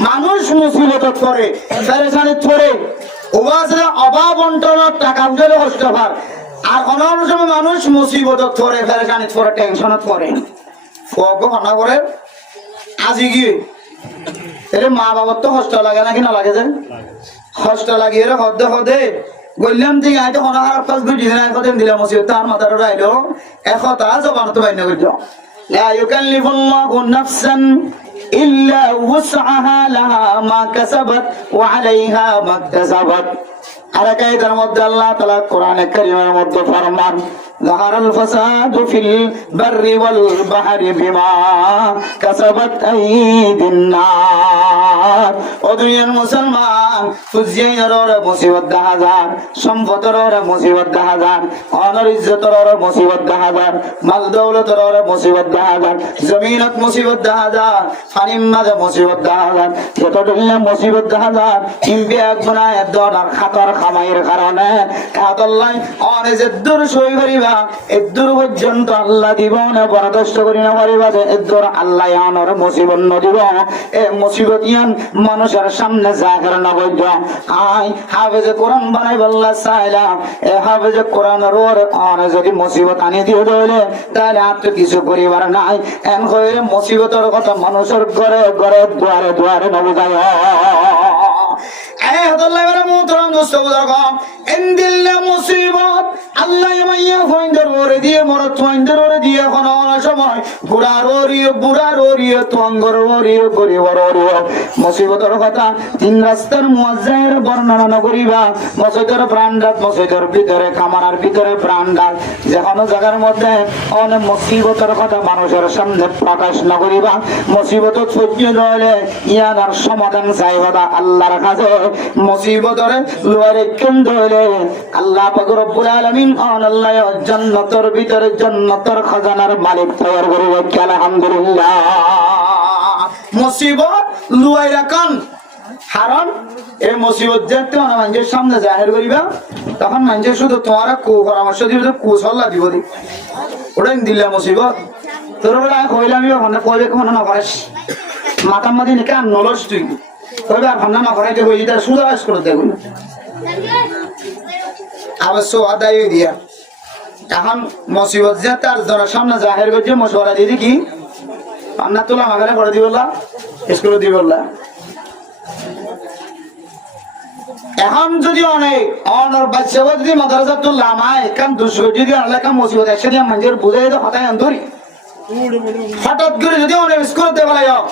মানুষ মুসিবতত পড়ে পেরেশানিত পড়ে ওবাজরা অভাব অন্টনের টাকা উঠে কষ্ট পার আর কোন কোন সময় মানুষ মুসিবতত পড়ে পেরেশানিত পড়ে টেনশনত পড়ে ফোকো হনা করে আজি কি এর মা বাবার তো কষ্ট লাগে নাকি না লাগে যে কষ্ট লাগে এর হদে হদে বললাম যে আইতো হনা খারাপ কাজ দুই দিন আগে দিলাম মুসিবত তার মাথার রাইলো একতা জবান তো বাইনা কইছো লা ইউকাল্লিফুল্লাহু নাফসান ইল্লা ওয়াসআহা লাহা মা কাসাবাত ওয়া আলাইহা মা কাসাবাত আর কায়দার মধ্যে আল্লাহ তাআলা কোরআনে কারীমের মধ্যে ফরমান ظهر الفساد في البر والبحر بما كسبت أيدي الناس ودنيا المسلمان فزيين رورا مصيبت دهازار সম্পদ রওরা মুসিবত দহাজার অনর ইজ্জত রওরা মুসিবত দহাজার মাল দৌলত রওরা মুসিবত দহাজার জমিনত মুসিবত দহাজার ফানিম মাঝে মুসিবত দহাজার যত দুনিয়া মুসিবত দহাজার ইমবি এক গুনাহ দরার খাতর খামাইয়ের কারণে আল্লাহ অনে যে দূর সই করিবা এদূর পর্যন্ত আল্লাহ দিব না বরদাস্ত করি না পারিবা যে এদূর আল্লাহ আনর মুসিবত নদিব এ মুসিবত ইয়ান মানুষের সামনে জাহের না বৈধ আই হাফেজে কোরআন বানাই বল্লা চাইলা এ হাফেজে কোরআনের ওর অনে যদি মুসিবত আনি দিয়ে দইলে তাহলে আর তো কিছু করিবার নাই এন কইরে মুসিবতের কথা মানুষের ঘরে ঘরে দুয়ারে দুয়ারে নবুজায় আল্লাহ মোহতরম দোস্ত বুজুর্গ এন্দিল্লা মুসিবত আল্লাহ মাইয়া ফইন্দের ওরে দিয়ে মরত ফইন্দের ওরে দিয়ে কোন সময় বুড়ার ওরিয়ে তুঙ্গর ওরিয়ে গরিবর ওরিয়ে মুসিবতের কথা 3 রাস্তার মুয়াজ্জায়ের বর্ণনা না করিবা মসজিদের প্রাণদাত মসজিদের ভিতরে কামানার ভিতরে প্রাণদাত যে কোন জায়গার মধ্যে অনেক মুসিবতের কথা মানুষের সামনে প্রকাশ না করিবা মুসিবত সহ্য হইলে ইয়ার সমাধান চাইবা আল্লাহর কাছে মুসিবতের লড়াই কেন্দ্র হইলে আল্লাহ পাক রব্বুল আলামিন আল্লাহ জান্নাতের ভিতরে জান্নাতের খাজানার মালিক তৈরি করবে আলহামদুলিল্লাহ মুসিবত লুয়াই রাখুন কারণ এই মুসিবত যেতে মানুষের সামনে জাহির করিবা তখন মানুষের শুধু তোমার পরামর্শ দিবে কুশল্লা দিব দি ওটাই দিলা মুসিবত তোর বলে কইলাম কইবে কোনো না পারিস মাতামাতি নাকি আর নলস তুই কইবে আর ভান্না না করাইতে হইলি তার সুদা করে দেখুন অবশ্য আদায় দিয়া এখন মুসিবত যে তার যারা সামনে জাহির করছে মশওয়ারা দিদি কি পান্না তোলা মাগারে করে দিবলা স্কুলে দিবলা এখন যদি অনেক অনর বাচ্চা যদি মাদ্রাসা তো লামায় কারণ দুশো যদি অনেক মুসিবত একসাথে মানুষের বুঝাই তো হঠাৎ ধরি হঠাৎ করে যদি অনেক স্কুলে দেওয়া যাও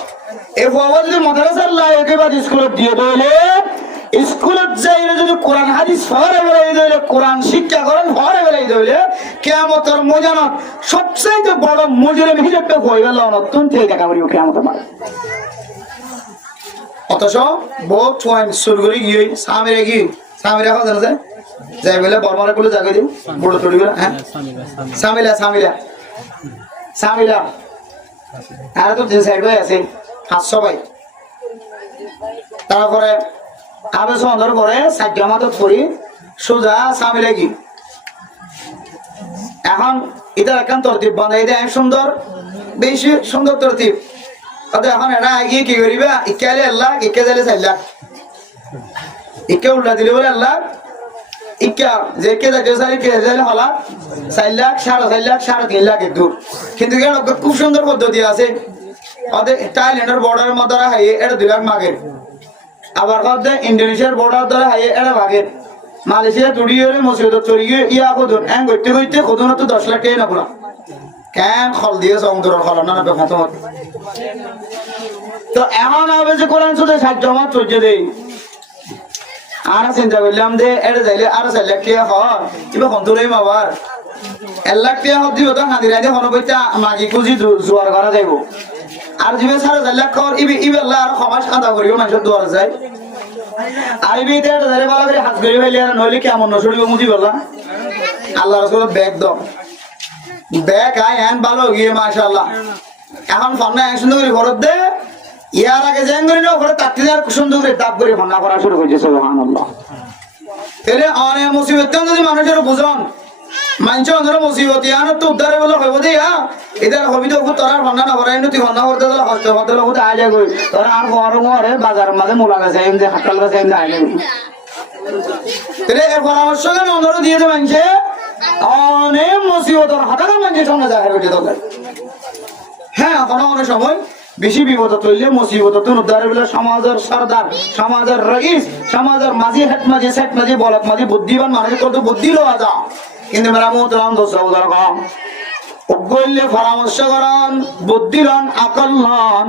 এই বাবা যদি মাদ্রাসার লাই একেবারে স্কুলে দিয়ে দিলে স্কুলত যাইলে যদি কোরআন হাদিস ফরে বেলাই দিলে কোরআন শিক্ষা করেন ফরে বেলাই দিলে কিয়ামতের ময়দানত সবচেয়ে বড় মুজরিম হিসেবে হয়ে গেল অত্যন্ত দেখা করিব কিয়ামতের মাঠে অথচ বহুত পয়েন্ট শুরু করে গিয়ে সামনে কথা আছে যাই বলে বর্মারে গুলো জায়গা দিও বড় তড়ি গুলো হ্যাঁ সামিলা সামিলা সামিলা আর তো যে সাইড ভাই আছে 500 ভাই তারপরে আবে সুন্দর করে সাজ্জা মাদত করি সোজা সামিলা কি এখন এটা একখান তরতিব বানাই দেয় সুন্দর বেশি সুন্দর তরতিব এখন এটা এগিয়ে কি করিবা ইকালে আল্লাহ ইকে দিলে 4 লাখ ইকে উল্টা দিলে বলে আল্লাহ ইকা যে কে যাচ্ছে সারি কে দিলে হলা 4 লাখ 4.5 লাখ 3.5 লাখ দূর কিন্তু এর খুব সুন্দর পদ্ধতি আছে ওদের থাইল্যান্ডের বর্ডারের মধ্যে হাই এটা 2 লাখ মাগের আবার কবে ইন্দোনেশিয়ার বর্ডার ধরে হাই এটা মাগের মালয়েশিয়া তুড়িয়ে মসজিদ চড়ি গিয়ে ইয়া কদুন এন করতে করতে কদুন তো 10 লাখ টাকা না পুরা কেন খল দিয়ে সমুদ্র খল না না বেফাত তো এখন হবে যে কোরআন শুধু সাহায্য আমার চর্যে দেই আর চিন্তা করলাম যে এটা যাইলে আর 4 লাখ টাকা হয় কিবা কন্ট্রোলই মাবার 1 লাখ টাকা হদি হতো হাদিরা দিয়ে হন বইতা মাগি কুজি জোয়ার করা যাইব আর জিবে 4.5 লাখ খর ইবে আল্লাহ আর ক্ষমা সাদা করিও মানুষের দুয়ার যায় আর ইবে এটা যারে বলা করে হাত গরি ফেলে আর নইলে কেমন নসড়িও মুজি বলা আল্লাহ রাসূল ব্যাগ দাও ব্যাগ আই হ্যান ভালো গিয়ে মাশাআল্লাহ এখন ফন্না সুন্দর করে ভরত দে ইয়ার আগে জেঙ্গরি না ভরে তাত্তি আর সুন্দর করে দাব করে ফন্না করা শুরু করেছে সুবহানাল্লাহ তাহলে অনেক মুসিবত যদি মানুষের বুঝন মানুষ অন্তর মুসিবত ইয়ান তো উদ্ধারে বলে হইব দিয়া এদের হবি তো তোরার ফন্না না ভরাই তুই ফন্না করতে দিলে কষ্ট করতে লোক আয় যায় কই তোরা আর বড় বড় বাজারের মাঝে মুলা গেছে এমনি হাটাল গেছে এমনি আয় যায় তাহলে এর পরামর্শ কেন অন্তর দিয়ে দে মানুষে অনেক মুসিবতের হাতাকা মানুষের সামনে যায় বেটে তোদের হ্যাঁ কোনো কোনো সময় বেশি বিপদ তৈলে মুসিবত তুন উদ্ধারে বলে সমাজের সরদার সমাজের রইস সমাজের মাঝি হেট মাঝি সেট মাঝি বলক মাঝি বুদ্ধিমান মানুষ কত বুদ্ধি লওয়া যা কিন্তু মেরা মোহতরাম দোস্ত উদার কম গইলে পরামর্শ করন বুদ্ধি লন আকল লন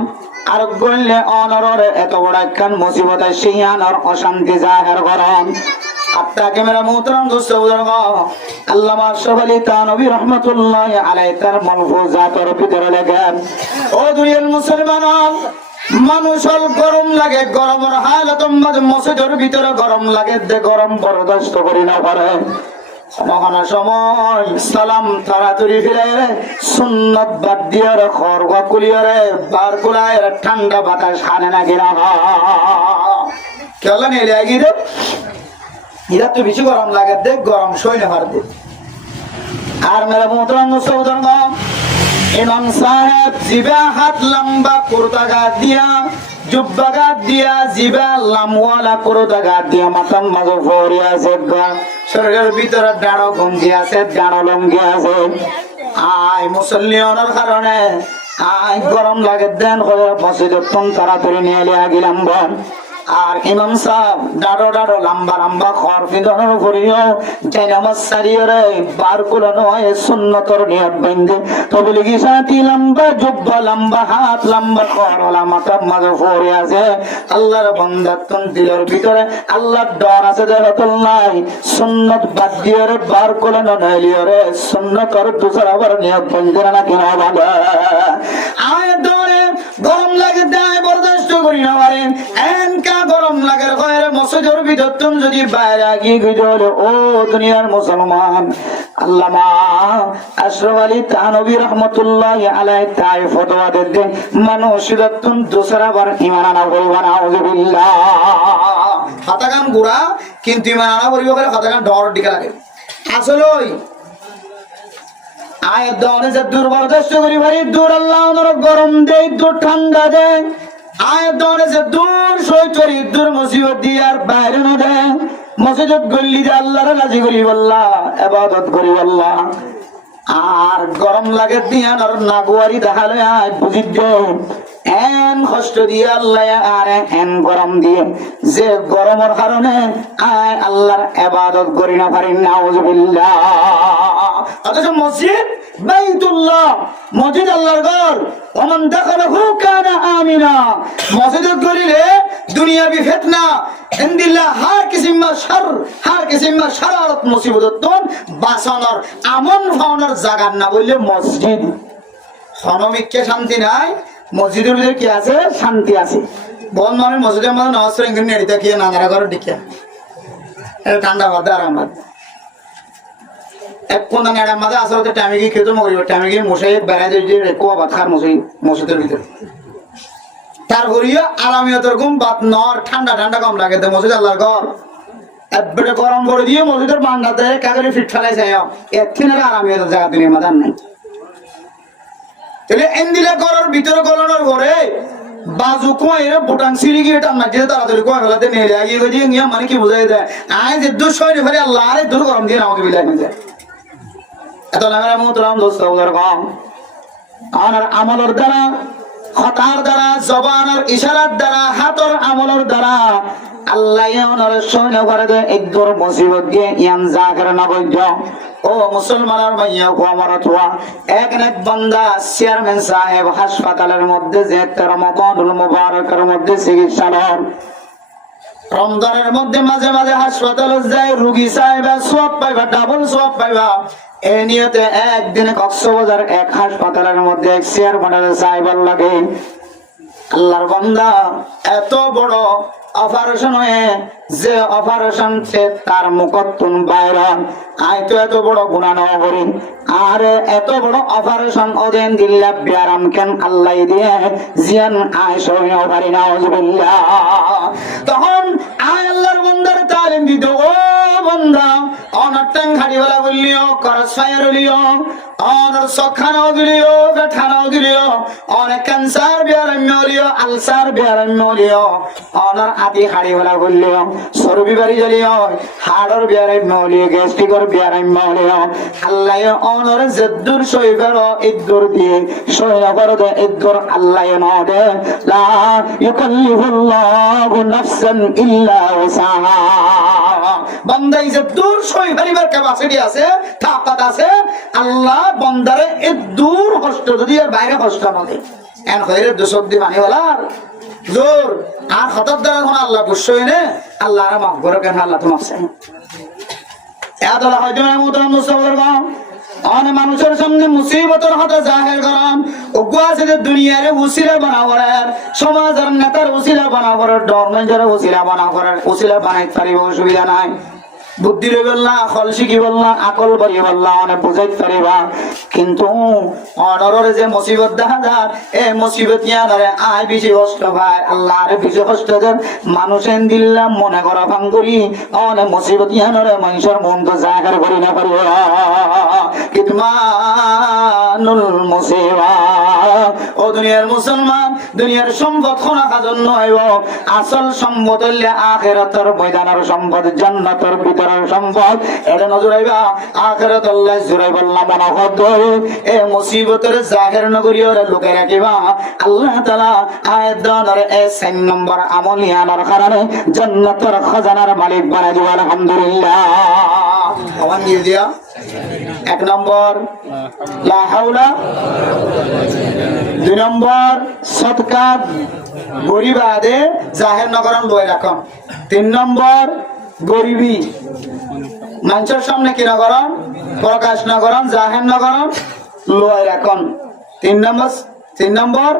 আর গইলে অনরে এত বড় একখান মুসিবত শিয়ান আর অশান্তি জাহের করন আপনাকে মেরা মোহতরাম দোস্ত উদার কম আল্লামা আশরাফ আলী থানভী রাহমাতুল্লাহি আলাইহি তার মালফুজাতের ভিতরে লেখেন ও দুনিয়ার মুসলমান মানুষের গরম লাগে গরমের হালত মসজিদের ভিতরে গরম লাগে দে গরম বরদাস্ত করি না পারে মহানা সময় সালাম তাড়াতাড়ি ফিরে সুন্নত বাদ দিয়ে খড়গ কুলিয়ারে বার কুলায় ঠান্ডা বাতাস হানে না কিনা কেন নিয়ে লাগি রে এরা তো বেশি গরম লাগে দেখ গরম সই না পারবে আর মেরা মোহতরাম মুসলমান ইমাম সাহেব জিবা হাত লম্বা কুর্তা গাত দিয়া জুব্বা গাত দিয়া জিবা লামওয়ালা কুর্তা গাত দিয়া মাথার মাঝে ফরি আছে শরীরের ভিতরে ডাড়ো গঙ্গি আছে ডাড়ো লঙ্গি আছে আয় মুসল্লিয়নের কারণে আয় গরম লাগে দেন করে মসজিদে তুন তাড়াতাড়ি নিয়ে লিয়া গেলাম বল আর ইমাম সাহেব ডাড়ো ডাড়ো লম্বা লম্বা খর পিঁধনের উপরেও যাই নামাজ সারিয়ে বার কুলো নয় সুন্নতর নিয়ত বেঁধে তবে লিখি সাথী লম্বা জুব্বা লম্বা হাত লম্বা খর ওলা মাথার মাঝে ফরে আছে আল্লাহর বন্দাত্তন দিলের ভিতরে আল্লাহর ডর আছে দেহতুল নাই সুন্নত বাদ দিয়ে বার কুলো নইলিয়ে রে সুন্নতর দুসর আবার নিয়ত বেঁধে না কিনা ভালো আয় ডরে গরম লাগে দেয় বরদাস্ত করি না পারেন এনকা গরম লাগার কয়ের মসজিদের ভিতর তুমি যদি বাইরে গিয়ে গেলে ও দুনিয়ার মুসলমান আল্লামা আশরাফ আলী থানভী রাহমাতুল্লাহি আলাইহি তাই ফতোয়া দেন মানুষদের তুমি দোসরা বার ঈমান আনা করিবা না আউযুবিল্লাহ হাতাকান গুড়া কিন্তু ঈমান আনা করিবা করে হাতাকান ডর দিকে লাগে আসলে আয়াত দাওনে যে দুর্বরদস্ত করি ভাই দূর আল্লাহ ওর গরম দেয় দূর ঠান্ডা দেয় আয়াত দাওনে যে দূর সই করি দূর মুসিবত দিয়ে আর বাইরে না দেয় মসজিদত গল্লি যে আল্লাহর রাজি করি আল্লাহ ইবাদত করি আল্লাহ আর গরম লাগে দিয়ান আর নাগুয়ারি দেখালে আয় বুঝি দেও এন কষ্ট দিয়ে আল্লাহ আর এন গরম দিয়ে যে গরমের কারণে আয় আল্লাহর ইবাদত করি না পারি নাউযুবিল্লাহ অথচ মসজিদ বাইতুল্লাহ মসজিদ আল্লাহর ঘর ওমান দাখালাহু কানা আমিনা মসজিদত গলিলে দুনিয়াবি ফিতনা ইনদিল্লাহ হার কিসিমা শারারত মুসিবততন বাসনার আমন ফাওনার জায়গা না বললে মসজিদ হনমিককে শান্তি নাই মসজিদের ভিতরে কি আছে শান্তি আছে বল মানে মসজিদের মধ্যে নামাজ পড়ে ইংরেজি নেড়িতে কি নানারা ঘর দিকে ঠান্ডা বাদ আরাম বাদ এক কোন এরা মাঝে আসলে টাইমে গিয়ে খেতে মরিব টাইমে গিয়ে মশাই বেড়াই দিয়ে রেখো বাদ খার মসজিদের ভিতরে তারপরিও আরামিয়তের ঘুম বাদ নর ঠান্ডা ঠান্ডা কম লাগে তো মসজিদ আল্লাহর ঘর একবারে গরম করে দিয়ে মসজিদের বান্দাতে কাগরে ফিট ফেলাই যায় এর থেকে আরামিয়তের জায়গা দুনিয়ার মাঝে নাই তাহলে এন্দিলে ঘরের ভিতরে গলানোর ঘরে বাজু কোয়ের বুটান সিঁড়ি গিয়ে টান্না দিয়ে তাড়াতাড়ি কোয়া ফেলাতে নিয়ে যায় গিয়ে গিয়ে গিয়ে মানে কি বোঝাই দেয় আয় যে দুঃ সৈন্য ফেলে আল্লাহ আরে দূর গরম দিয়ে আমাকে বিলাই নিয়ে যায় এত নামের মোহতরাম দোস্ত ওদের কম আর আমলের দ্বারা কথার দ্বারা জবানের ইশারার দ্বারা হাতের আমলের দ্বারা আল্লাহ ওনার সৈন্য করে দেয় একদর মুসিবত দিয়ে ইয়ান জাকের নগজ ও মুসলমানের ভাইয়া কো আমার তোয়া এক এক বান্দা চেয়ারম্যান সাহেব হাসপাতালের মধ্যে যে তার রমাদানুল মুবারকের মধ্যে চিকিৎসালয় রমজানের মধ্যে মাঝে মাঝে হাসপাতালে যায় রোগী সাহেব সওয়াব পাইবা ডাবল সওয়াব পাইবা এই নিয়তে একদিনে কক্সবাজার এক হাসপাতালের মধ্যে এক চেয়ারম্যানের সাহেব লাগে আল্লাহর বান্দা এত বড় অপারেশন হয়ে যে অপারেশন সে তার মুখতুন বাইরে আই তো এত বড় গুনাহ না করি আর এত বড় অপারেশন ওদেন দিল্লা বিয়ারাম কেন আল্লাহ দিয়ে জিয়ান আয় সইও পারি না আউযুবিল্লাহ তখন আয় আল্লাহর বান্দার তালিম দিত ও বান্দা অনার টাং হাড়িওয়ালা বললিও করস ফায়ার লিও অনার সখানাও দিলিও বেঠানাও দিলিও অনেক ক্যান্সার বিয়ারাম লিও আলসার বিয়ারাম লিও অনার আদি হাড়িওয়ালা বললিও সরবি বাড়ি জ্বলিও হাড়র বিয়ারাম লিও গ্যাস্ট্রিকর বিয়ারাম লিও আল্লাহ অনর জদ্দুর শৈবের ইদ্দুর দিয়ে শৈল করে দে ইদ্দুর আল্লাহ নদে লা ইউকাল্লিফুল্লাহু নাফসান ইল্লা উসাহা বান্দাই জদ্দুর শৈবের ক্যাপাসিটি আছে তাকাত আছে আল্লাহ বান্দারে ইদ্দুর কষ্ট যদি এর বাইরে কষ্ট না দেয় এন হইরে দুসদ্দি মানিওয়ালার জোর আর হঠাৎ দ্বারা কোন আল্লাহ বুঝছই না আল্লাহ আর মাফ করে কেন আল্লাহ তোমার চাই এতলা হয়তো মুহতরম মুসলমান অনেক মানুষের সামনে মুসিবতের হাতে জাহের করান ওগুয়া আছে যে দুনিয়ারে উসিলা বানাবার সমাজের নেতার উসিলা বানাবার ডরমেন্টের উসিলা বানাবার উসিলা বানাইতে পারিব অসুবিধা নাই বুদ্ধি লই বললা খল শিখি বললা আকল বাড়ি বললা অনেক বুঝাইতে পারিবা কিন্তু অনরের যে মুসিবত দেখা যায় এই মুসিবত ইয়ারে আয় বেশি কষ্ট পায় আল্লাহর বেশি কষ্ট দেন মানুষের দিল্লাম মনে করা ভাঙ করি অনেক মুসিবত ইয়ারে মানুষের মন তো জাগার করি না পারিব কিতমানুল মুসিবা ও দুনিয়ার মুসলমান দুনিয়ার সম্পদ খোনা জন্য হইব আসল সম্পদ হইলে আখিরাতের ময়দানের সম্পদ জান্নাতের ভিতরের সম্পদ এটা নজরাইবা আখিরাত আল্লাহ জুরাইব আল্লাহ মনোহদ এ মুসিবতের জাহির নগরীর লোকে রাখিবা আল্লাহ তাআলা আয়াত দানের এই 4 নম্বর আমলিয়ানার কারণে জান্নাতের খাজানার মালিক বানাই দিবা আলহামদুলিল্লাহ আওয়াজ দিয়ে দিয়া 1 নম্বর লা হাওলা 2 নম্বর সদকা গরিবাদে জাহির নগরন লয় রাখুন 3 নম্বর গরিবি মানুষের সামনে কি নগরন প্রকাশ নগরন জাহির নগরন লয় রাখুন 3 নম্বর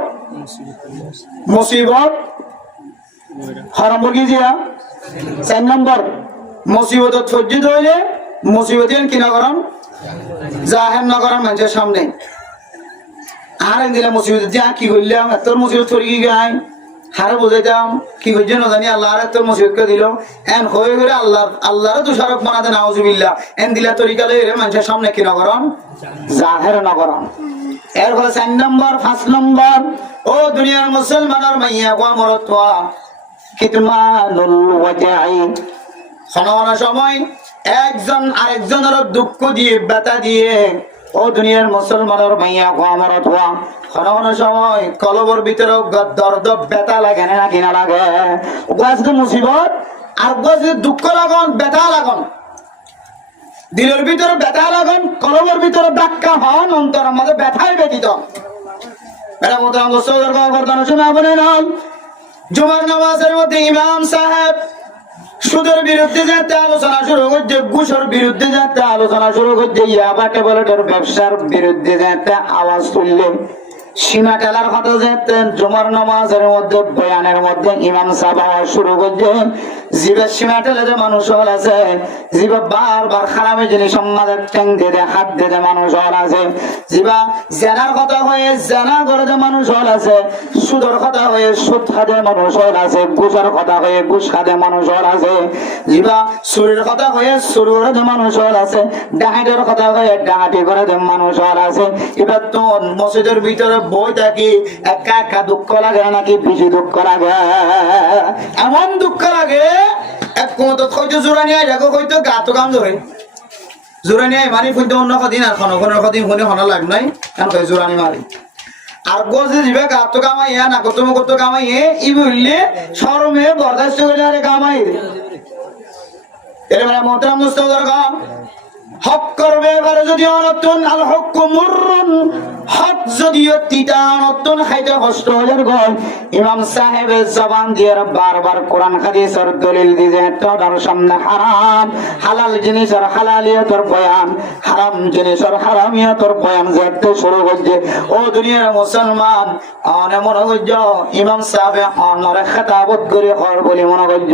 মুসিবত হারাম বর্গি জিয়া 4 নম্বর মুসিবত সজ্জিত হইলে মুসিবতের কি নগরন জাহির নগরন মানুষের সামনে আর দিলে মুসিবত যা কি করলাম এত মুসিবত করে কি গায় হারে বুঝাইতাম কি করছে না জানি আল্লাহ এত মুসিবত করে দিল এন হয়ে গেলে আল্লাহর তুষারক বানাতে নাউজুবিল্লাহ এন দিলা তরিকা লই মানুষের সামনে কি নগরন জাহির নগরন এর ফলে 4 নম্বর 5 নম্বর ও দুনিয়ার মুসলমানের মাইয়া গো মরতওয়া কিতমানুল ওয়াজাই খনাওয়ানা সময় একজন আরেকজনের দুঃখ দিয়ে ব্যথা দিয়ে ও দুনিয়ার মুসলমানের মাইয়া গো মরতওয়া খনাওয়ানা সময় কলবর ভিতরে দর্দ ব্যথা লাগে না কিনা লাগে ওয়াজে মুসিবত আর ওয়াজে দুঃখ লাগন ব্যথা লাগন দিলের ভিতরে ব্যথা লাগন কলবের ভিতরে ধাক্কা হন অন্তরের মধ্যে ব্যথায় ব্যথিত এটা মোতাম গোসলের কথা শোনা বলে নাম জুমার নামাজের মধ্যে ইমাম সাহেব সুদের বিরুদ্ধে যাতে আলোচনা শুরু করছে ঘুষের বিরুদ্ধে যাতে আলোচনা শুরু করছে ইয়াবা টেবলেটের ব্যবসার বিরুদ্ধে যাতে আওয়াজ তুললে সীমা টেলার কথা যেতেন জুমার নামাজের মধ্যে বয়ানের মধ্যে ইমাম সাহেব আওয়াজ শুরু করছে জিবা সীমা টেলে যে মানুষ হল আছে, জিবা বারবার খারাপের জিনিস সমাজের ট্যাং দিয়ে হাত দিয়ে মানুষ হল আছে, জিবা জেনার কথা হয়ে জেনা করে যে মানুষ হল আছে, সুদর কথা হয়ে সুদ খাদে মানুষ হল আছে, ঘুষের কথা হয়ে ঘুষ খাদে মানুষ হল আছে, জিবা চুরির কথা হয়ে চুরি করে যে মানুষ হল আছে, ডাহাটের কথা হয়ে ডাহাটি করে যে মানুষ হল আছে। এবার তো মসজিদের ভিতরে বই থাকি একা একা দুঃখ লাগে নাকি বেশি দুঃখ লাগে? এমন দুঃখ লাগে এক কোমতো হয়তো জোড়া নিয়ে যাবো, হয়তো গাতো কাম ধরে জোড়া নিয়ে মারি ফুলতে অন্য কদিন আর কোনো কদিন ফোনে হনা লাগ নাই কেন জোড়ানি মারি আর গজে দিবে গাতো কামাইয়া না কত কত কামাইয়ে ই বললে শরমে বরদাস্ত করে আরে কামাই এর মানে মোহতারাম মুস্তাফার গান হক করবে এবারে যদি অনতুন আল হক মুররুন, হক যদিও তিতা অনতুন খাইতে কষ্ট হয়ে গল। ইমাম সাহেবের জবান দিয়ে বারবার কোরআন হাদিসের দলিল দিছে, তোর সামনে হারাম হালাল জিনিসের হালালিয়তের বয়ান, হারাম জিনিসের হারামিয়তের বয়ান যেতে শুরু করছে। ও দুনিয়ার মুসলমান অনে মনে করছ ইমাম সাহেব অনরে খেতাবত করে হর বলে মনে করছ।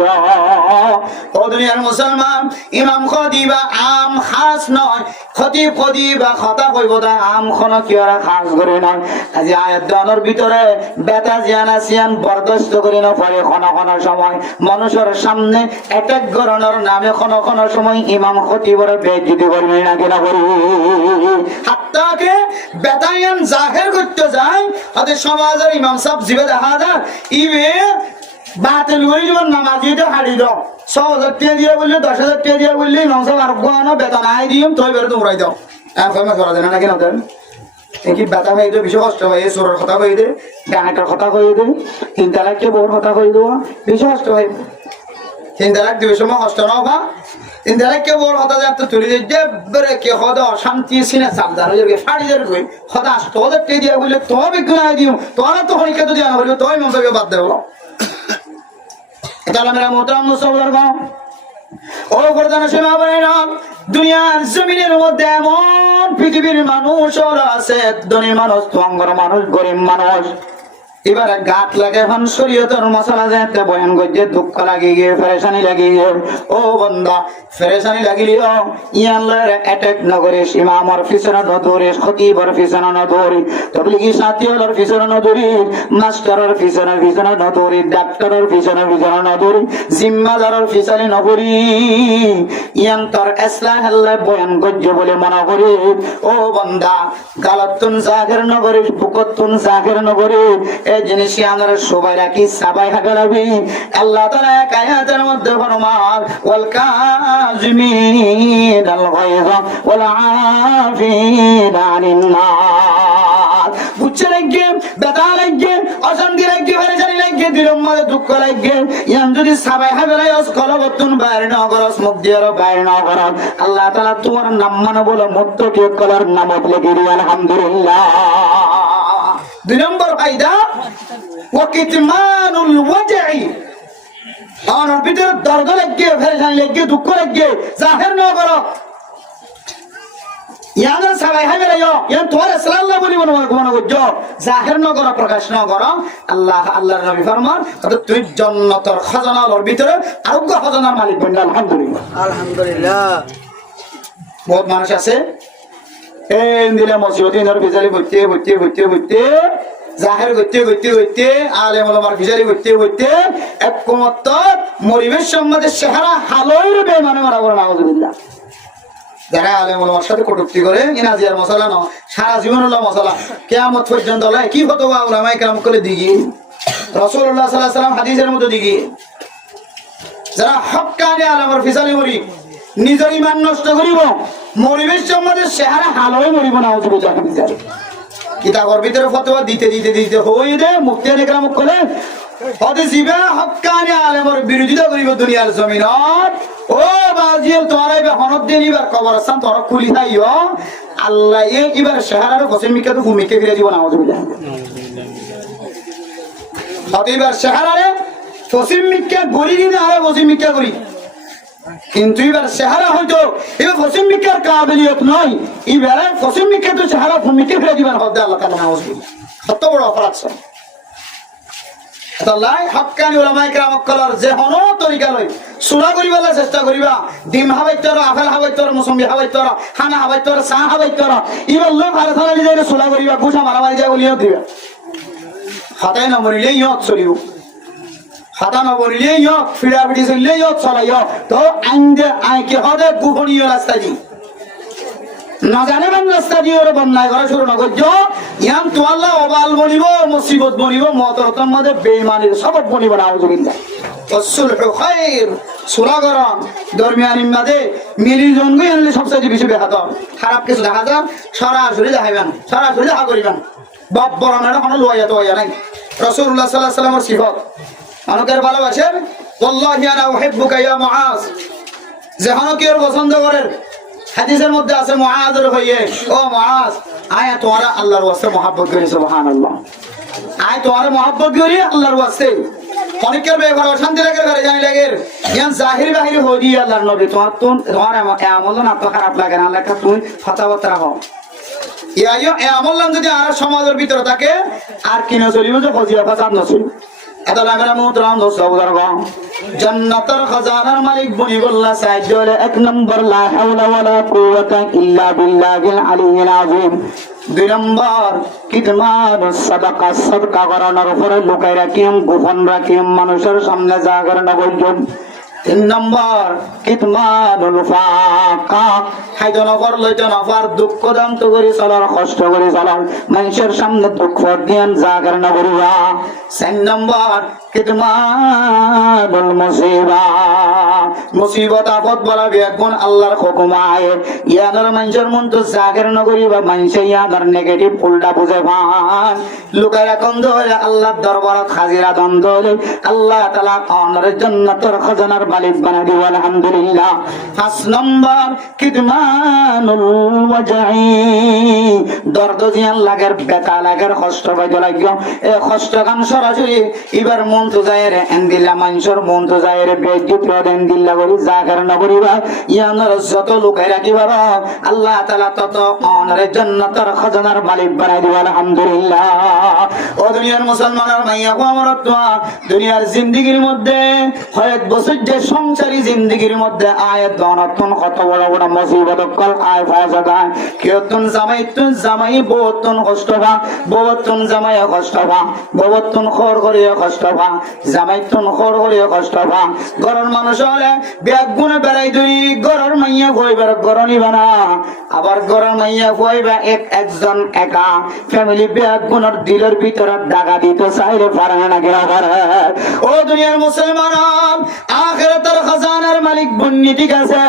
ও দুনিয়ার মুসলমান ইমাম খতিবা আম খাস নয়, খতিব খতিবা কথা কইব তা আম খন কি ওরা খাস করে নয়। আজি আয়াত দানের ভিতরে বেতা জিয়ানা সিয়ান বরদাস্ত করে না পারে কোন কোন সময় মানুষের সামনে অ্যাটাক করানোর নামে কোন কোন সময় ইমাম খতিবরে বেইজ্জতি করবে না কেন করি হাত্তাকে বেতায়ান জাহির করতে যায় তাদের সমাজের ইমাম সাহেব জিবে দেখা যায় ইবে বাতিল করে জীবন নামাজিটা হারিয়ে দাও ৬,০০০ টাকা দিয়ে বললে ১০,০০০ টাকা দিয়ে বললে ইমাম সাহেব আর কোনো বেতন আই দিম তুই বেরো তোমরাই দাও এখন করা যায় না কেন দেন কি বেতা খাই বেশি কষ্ট হয় চোরের কথা কই দে ডাকাতের কথা কই দে ৩ তালাককে বউর কথা কই দেওয়া বেশি কষ্ট হয় ৩ তালাক দিবে সময় কষ্ট না বা ৩ তালাককে বউর কথা যাতে তুলে দিতে বেরে কে হদা অশান্তি সিনে চাপদার হয়ে যাবে ফাড়ি যাবে কই হদা ৮,০০০ টাকা দিয়ে বললে তো বিজ্ঞান আই দিও তোরা তো হরিকা তো দিয়া হইলো তোই ইমাম সাহেবকে বাদ দেবো তাহলে মেরা মোহতারাম মুসলমান গাঁও ও গর্দানা সেবা বলে না দুনিয়ার জমিনের মধ্যে এমন পৃথিবীর মানুষ আছে ধনী মানুষ তঙ্গর মানুষ গরিব মানুষ এবারে গাত লাগে এখন শরীয়তের মশলা যেতে বয়ান করছে দুঃখ লাগি গিয়ে ফেরেশানি লাগি গিয়ে ও বন্দা ফেরেশানি লাগিলিও ইয়াল্লার অ্যাটাক নগরিস ইমামর পিছনে নদরিস খতিবর পিছনে নদরি তবলিগি সাথীওয়ালার পিছনে নদরি মাস্টারের পিছনে নদরি ডাক্তারের পিছনে নদরি জিম্মাদারের পিছনে নদরি ইয়ান তোর ইসলাহ আল্লাহ বয়ান করছে বলে মনে করি ও বন্দা গালাতুন জাহির নগরিস বুকতুন জাহির নগরি এই জিনিস আমরা সবাই রাখি সবাই হাগালাবি আল্লাহ তাআলা এক আয়াতের মধ্যে ফরমান ওয়াল কাযিমিনাল গায়যা ওয়াল আফিনা আনিন নাস বুঝছে লাগে বেতা লাগে অশান্তি লাগে পরেশানি লাগে দিলের মধ্যে দুঃখ লাগে ইয়ান যদি সবাই হাগালাই অস কলবতুন বাইরে না করস মুখ দিয়ে বাইরে না করস আল্লাহ তাআলা তোমার নাম মানে বলে মুত্তাকি কলার নামত লাগি আলহামদুলিল্লাহ ২ নম্বর ফায়দা ওয়াকিতমানুল ওয়াজঈ আমার ভিতরে দর্দ লাগে ফেরেশানি লাগে দুঃখ লাগে জাহির না করো ইয়াদের সবাই হবে রে ইয়ান তোর সাল্লাল্লাহু আলাইহি ওয়াসাল্লাম করছো জাহির না করো প্রকাশ না করো আল্লাহর নবী ফরমান তুই জান্নাতের খাজানার ভিতরে আরোগ্য খাজানার মালিক বন আলহামদুলিল্লাহ আলহামদুলিল্লাহ বহুত মানুষ আছে এই দিলে মসজিদের ভিতরে বইতে জাহের গইতে আলেম ওলামার ভিজারি গইতে এক কমত মরিবেশ সম্বন্ধে চেহারা হালইর বেমানে মারা করে নাউজুবিল্লাহ যারা আলেম ওলামার সাথে কটূক্তি করে ইনাজিয়ার মশলা না সারা জীবন হলো মশলা কিয়ামত পর্যন্ত লাই কি ফতোয়া উলামায়ে কেরাম করে দিগি রাসূলুল্লাহ সাল্লাল্লাহু আলাইহি ওয়াসাল্লাম হাদিসের মধ্যে দিগি যারা হক্কানি আলেমের ভিজারি মরি নিজের ঈমান নষ্ট করিব মরিবেশ সম্বন্ধে চেহারা হালই মরিব নাউজুবিল্লাহ ভিজারি কিতাবের ভিতরে ফতোয়া দিতে হই দে মুফতি একরাম কলে হদে জিবা হক্কানি আলেমের বিরোধিতা করিব দুনিয়ার জমিনত ও বাজিল তোরাই বে হনদ দেনিবার কবরস্থান তোর খুলি থাইও আল্লাহ এবার শহরের কসমিকা তো ভূমিকে ফিরে দিব নাউজুবিল্লাহ হদিবার শহরে কসমিকা গরি দিন আরে কসমিকা গরি কিন্তু এবার চেহারা হয়তো এবার ফসিম মিকার কাবিলিয়ত নয় এবার ফসিম মিকা তো চেহারা ভূমিকে ফিরে দিবেন হদ্দে আল্লাহ তাআলা নাউজুবিল্লাহ কত বড় অপরাধ তাল্লাই হক্কানি উলামায়ে কেরাম কলার যে হনো তরিকা লই সুরা করিবালা চেষ্টা করিবা ডিম হাবাইতর আপেল হাবাইতর মুসম্বি হাবাইতর হানা হাবাইতর চা হাবাইতর ইবার লোক আর থানালি যাই সুরা করিবা গুছা মারামারি যায় বলিও দিবা হাতায় না মরিলে ইয়ত চলিব হাতা না মরিলে ইয়ত ফিরা ফিটি চলিলে ইয়ত চলাইও তো আইন্দে আইকে হদে গোপনীয় রাস্তা দি না জানেবেন রাস্তা দিয়ে ওরা বন্যায় করা শুরু না করছ ইয়াম তো আল্লাহ অবাল বনিব মুসিবত বনিব মতরতম মধ্যে বেঈমানির সবক বনিব না আউযুবিল্লাহ ওয়াসসুলহু খায়র সুরাগরম দরমিয়ানির মধ্যে মিলিজন গই আনলে সবচেয়ে বেশি বেহাত খারাপ কিছু দেখা যায় সরাসরি দেখাইবেন সরাসরি দেখা করিবেন বাপ বড় না কোনো লইয়া তো নাই রাসূলুল্লাহ সাল্লাল্লাহু আলাইহি ওয়াসাল্লামের সিফাত অনেকের ভালোবাসেন ওয়াল্লাহি আনা উহিব্বুকা ইয়া মুআজ যে অনেকের পছন্দ করেন হাদিসের মধ্যে আছে মুআজের হইয়ে ও মুআজ আয়া তোরা আল্লাহর ওয়াস্তে মহব্বত করি সুবহানাল্লাহ আয় তোরা মহব্বত করি আল্লাহর ওয়াস্তে অনেকের ব্যাপার অশান্তি লাগে ঘরে জানি লাগে ইয়ান জাহির বাহির হই দি আল্লাহর নবী তোমার আমল না তো খারাপ লাগে না লেখা তুই ফতাওয়াত রাখো ইয়াইও আমল যদি আর সমাজের ভিতরে থাকে আর কিনা চলিব যে ফজিয়া ফাসাদ নছিল এটা লাগরা মুহতরাম দোস্ত বুজুর্গণ জান্নাতের খাজানার মালিক বনি বললা সাইদলে এক নম্বর লা হাওলা ওয়ালা কুওয়াতা ইল্লা বিল্লাহিল আলিয়্যিল আযীম দুই নম্বর কিতমান সাদাকা সাদকা করানোর উপরে লুকাই রাখিম গোপন রাখিম মানুষের সামনে জাগর না বলজন তিন নম্বর কিতমানুল ফাকা হাইদন কর লইতে নফার দুঃখ দান্ত করি চলার কষ্ট করি চলার মানুষের সামনে দুঃখ জ্ঞান জাগর না করিবা চার নম্বর কিতমানুল মুসিবা মুসিবত আপদ বলা বেগুন আল্লাহর হুকুম আয়ে ইয়ানার মানুষের মন তো জাগর না করিবা মানুষে ইয়ানার নেগেটিভ উল্টা বুঝে ভান লুকাই রাখুন ধরে আল্লাহর দরবারত হাজিরা দান ধরে আল্লাহ তাআলা অনর জান্নাতের খাজানার মালিক বানাই দিব আলহামদুলিল্লাহ পাঁচ নম্বর কিতমানুল ওয়াজঈ দর্দ জিয়ান লাগের বেকা লাগের কষ্ট পাইতে লাগিও এই কষ্ট গান সরাসরি এবার মন তো যায় রে এন্দিলা মানুষের মন তো যায় রে বেজ্জত দেন দিল্লা বলি জাগার না করিবা ইয়ানার যত লুকাই রাখিবা আল্লাহ তাআলা তত অনর জান্নাতের খাজানার মালিক বানাই দিব আলহামদুলিল্লাহ ও দুনিয়ার মুসলমানের মাইয়া কো আমার দুনিয়ার জিন্দেগীর মধ্যে হয়ত বছর যে সংসারী জিন্দেগীর মধ্যে আয়াত গণতন কত বড় বড় মুসিবত কল আয় ফাজা গায় কিয়তুন জামাই বহুতন কষ্ট পা বহুতন জামাই কষ্ট পা বহুতন খর করিয়া কষ্ট পা জামাইতন খর করিয়া কষ্ট পা ঘরের মানুষ হলে ব্যাগ গুনে বেড়াই দুই ঘরের মাইয়া কইবার গরনি বানা আবার ঘরের মাইয়া কইবা একজন একা ফ্যামিলি ব্যাগ গুনের দিলের ভিতরে দাগা দিতে চাইলে পারে না গেরা পারে ও দুনিয়ার মুসলমান আখিরাতের খাজানার মালিক বন্নি ঠিক আছে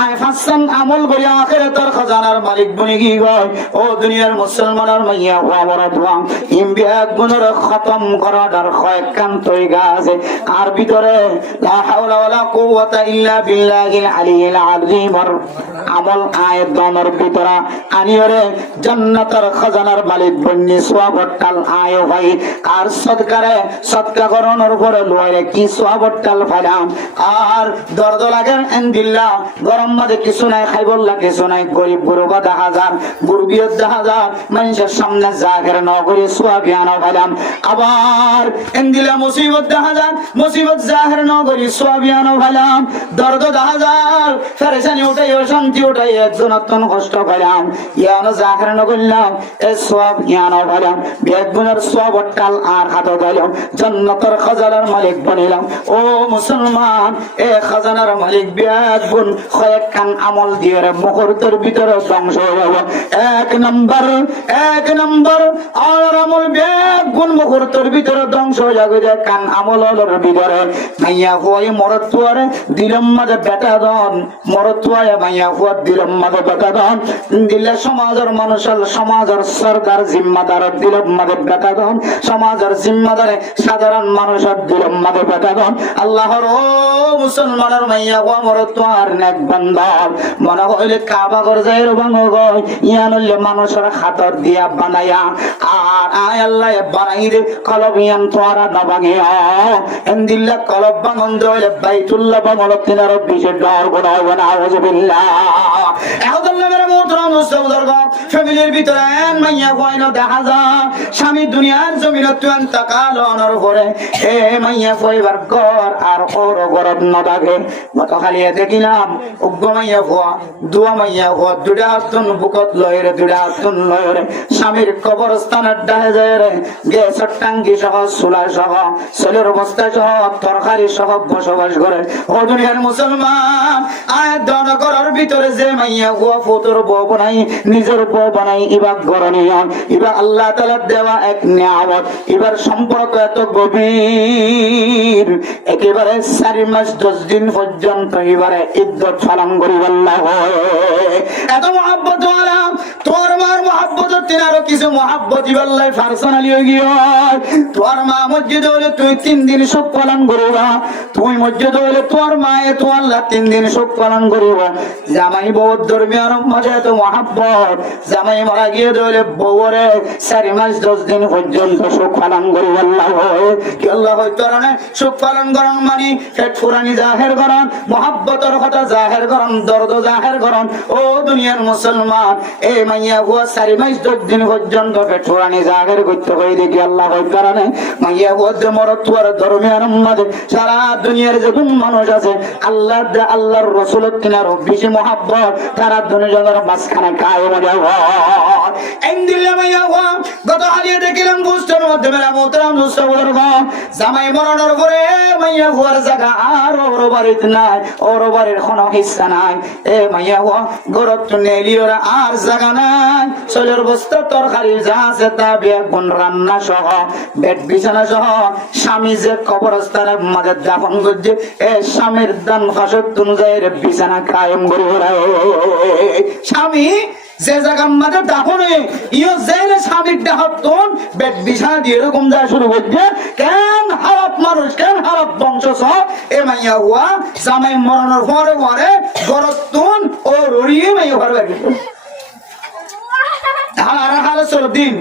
আয় ফাসন আমল করি আখিরাতের খাজানার মালিক বনি কি গয় ও দুনিয়ার মুসলমানের মাইয়া ওয়াবরা দোয়া ইমবিয়া গুণর খতম করার কয়েকখান তরিকা আছে আর ভিতরে লা হাওলা ওয়ালা কুওয়াতা ইল্লা বিল্লাহিল আলিয়্যিল আযীম আমল আয়াত দনের ভিতরে আনিয়রে জান্নাতের খাজানার মালিক বন্নি সওয়াবটাল আয় ভাই আর সদকা করানোর উপরে লয়ে কি সওয়াবটাল ফালাম আর দর্দ লাগে এন্দিল্লাহ গরম মাঝে কিছু নাই খাইবল লাগে কিছু নাই গরিব গুরুবা 10,000 গুরবিয়ত 10,000 মানুষের সামনে জাগের নগরী সোয়াবিয়ানো ভাইলাম আবার এন্দিলা মুসিবত 10,000 মুসিবত জাহের নগরী সোয়াবিয়ানো ভাইলাম দর্দ 10,000 ফেরেশানি উঠাই অশান্তি উঠাই একজন অত্যন্ত কষ্ট পাইলাম ইয়ানো জাহের নগরলাম এ সোয়াবিয়ানো ভাইলাম বেগুনের সোয়াবটাল আর হাত দিলাম জান্নাতের খাজানার মালিক বনিলাম ও মুসলমান এ খাজানার মালিক বেগুন কয়েকখান আমল দিয়ে মুহূর্তের ভিতরে ধ্বংস হয়ে যাবে এক নম্বর আর আমল বেগুন মুহূর্তের ভিতরে ধ্বংস হয়ে যাবে যে কান আমলের ভিতরে মাইয়া হই মরতুয়ারে দিলম মাঝে বেটা দন মরতুয়ায় মাইয়া হওয়ার দিলম মাঝে বেটা দন দিলে সমাজের মানুষের সমাজের সরকার জিম্মাদার দিলম মাঝে বেটা দন সমাজের জিম্মাদারে সাধারণ মানুষের দিলম মাঝে বেটা দন আল্লাহর মুসলমানের মাইয়া গো আমার তোর নেক বান্দাল মনে হইলে কাবা ঘর যাই রবাঙ্গ গই ইয়ান হইলে মানুষের হাতর দিয়া বানায়া আর আয় আল্লাহ বানাই দে কলব ইয়ান তোরা না ভাঙিয়া এন্দিল্লা কলব বাঙন দইলে বাইতুল্লাহ বাঙল তিনার বিশেষ ডর গোড়ায় বানা আউযুবিল্লাহ আল্লাহ মেরে মোহতরম মুসলমান ফ্যামিলির ভিতরে মাইয়া গয়না দেখা যায় স্বামী দুনিয়ার জমিনে তুই তাকাল অনর করে এ মাইয়া পরিবার ঘর আর ওর গরব না থাকে মত খালি দেখিলাম উগ্র মাইয়া হওয়া দুয়া মাইয়া হওয়া দুটা হাতুন বুকত লয় রে দুটা হাতুন লয় রে স্বামীর কবরস্থানের ডাহে যায় রে গ্যাসের টাঙ্কি সহ চুলা সহ ছেলের বস্তা সহ তরকারি সহ বসবাস করে ও দুনিয়ার মুসলমান আয় দন করার ভিতরে যে মাইয়া হওয়া ফটোর বউ বানাই নিজের বউ বানাই ইবা গরণীয় ইবা আল্লাহ তাআলা দেওয়া এক নিয়ামত ইবার সম্পর্ক এত গভীর একেবারে 4 মাস 10 দিন পর্যন্ত এবারে ইদ্দত পালন করিব আল্লাহ এত মহব্বত ওয়ালা তোর মার মহব্বত তিনারও কিছু মহব্বত ইবাল্লাহ পার্সোনালি হয়ে গিয়ে তোর মা মসজিদে হলে তুই 3 দিন সব পালন করিবা তুই মসজিদে হলে তোর মায়ে তো আল্লাহ 3 দিন সব পালন করিবা জামাই বউ ধর্মীয় মজা এত মহব্বত জামাই মারা গিয়ে দলে বউরে 4 মাস 10 দিন পর্যন্ত সুখ পালন করিব আল্লাহ কি আল্লাহ হইতরানে সুখ পালন করন মানে পেট ফুরানি জাহের করন মহব্বতের কথা জাহের করন দর্দ জাহের করন ও দুনিয়ার মুসলমান এই মাইয়া হুয়া 4 মাস 10 দিন পর্যন্ত পেট ফুরানি জাহের করতে কই দেখি আল্লাহ হইতরানে মাইয়া হুয়া যে মরতুয়ার ধর্মের মধ্যে সারা দুনিয়ার যত মানুষ আছে আল্লাহর রাসূলের কিনারও বেশি মহব্বত তারা দুনিয়ার মাঝখানে কায়েম যাব ইনদিল্লা মাইয়া হুয়া গত হালিয়ে দেখিলাম বুঝতের মধ্যে মেরা মোহতরম মুসলমান জামাই মরণের পরে মাইয়া হুয়ার জায়গা আর ওর বাড়িতে নাই ওর বাড়ির কোনো হিস্সা নাই এ মাইয়া হুয়া গরত নেলিওর আর জায়গা নাই চলের বস্তা তরকারি যা আছে তা বেগুন রান্না সহ বেড বিছানা সহ স্বামী যে কবরস্থানের মাঝে দাফন করছে এ স্বামীর দান ফাঁসত অনুযায়ী বিছানা কায়েম করে স্বামী যে জায়গার মাঝে দাফনে ইও জেলে স্বামীর দাহতন বেড বিছানা দিয়ে এরকম যা শুরু করছে কেন হারাপ মানুষ কেন হারাপ বংশ সহ এ মাইয়া হুয়া জামাই মরণের পরে পরে গরতুন ও রড়িয়ে মাইয়া ঘর বাড়ি হারা চলো দিন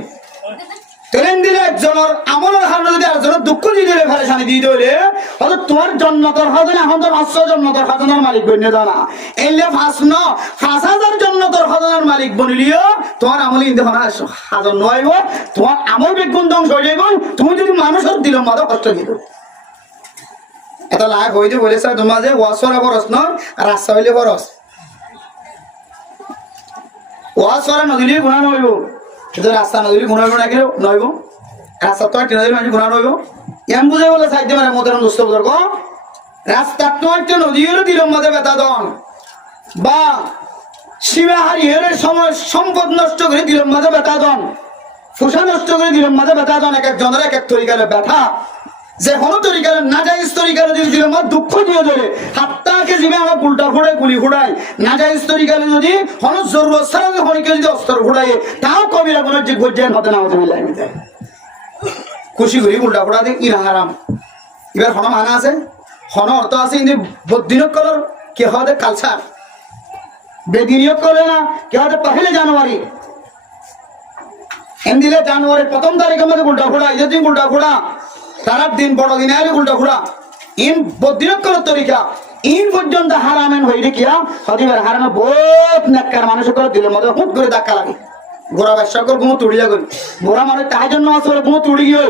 ট্রেন দিলে একজনের আমলের হারণে যদি একজনের দুঃখ দিয়ে দিলে ফেরেশানি দিয়ে দিলে হয়তো তোমার জন্মতর খাজনা এখন তো 500 জন্মতর খাজনার মালিক বনিয়ে দাও না এলে 5,000 জন্মতর খাজনার মালিক বনিলিও তোমার আমলে ইন্দে হাজার নয় তোমার আমল বেগুন ধ্বংস হয়ে যাইব তুমি যদি মানুষের দিল মাদক কষ্ট দিল এটা লাভ হইতে বলেছে তোমার যে ওয়াসরা বরস ন রাস্তা হইলে বরস ওয়াসরা নদীলে গুণা নইব কিন্তু রাস্তা নদীলে গুণা হইব না কেউ নইব রাস্তা তো নদীর মানুষ গুণা নইব এম বুঝে বলে সাইডে মানে মোদের দুষ্ট বুজুর্গ রাস্তা তো একটা নদীর দিল মাঝে বেতা দন বা সীমা হারিয়ে সময় সম্পদ নষ্ট করে দিল মাঝে বেতা দন ফুসা নষ্ট করে দিল মাঝে বেতা দন এক একজনের এক এক তরিকালে ব্যথা যে কোনো তরিকালে নাজাইজ তরিকালে যদি দিল মা দুঃখ দিয়ে ধরে হাতটাকে জিমে আমরা উল্টা ফুড়াই গুলি ফুড়াই নাজাইজ তরিকালে যদি কোনো জরুরত ছাড়া হনিকে যদি অস্ত্র ফুড়াই তাও কবিরা কোনো যে গজ্জান হতে না হতে মিলাই মিলাই খুশি করি উল্টা ফুড়া দিয়ে ইনা হারাম এবার হন মানা আছে হন অর্থ আছে কিন্তু বদিনক কলর কে হবে কালচার বেদিনিয়ক করে না কে হবে 1 জানুয়ারি এন্দিলে জানুয়ারির 1 তারিখের মধ্যে উল্টা ফুড়া যদি উল্টা ফুড়া সারা দিন বড় দিন আগে উল্টা ফুড়া ইন বদিনক করার তরিকা ইন পর্যন্ত হারামেন হইলে কিয়া হদিবার হারামে বহুত নেককার মানুষ করে দিলের মধ্যে হুট করে ধাক্কা লাগে ঘোড়া ব্যবসা করে কোনো তুড়িয়া করি ঘোড়া মানে তাই জন্য আছে কোনো তুড়ি গিয়ে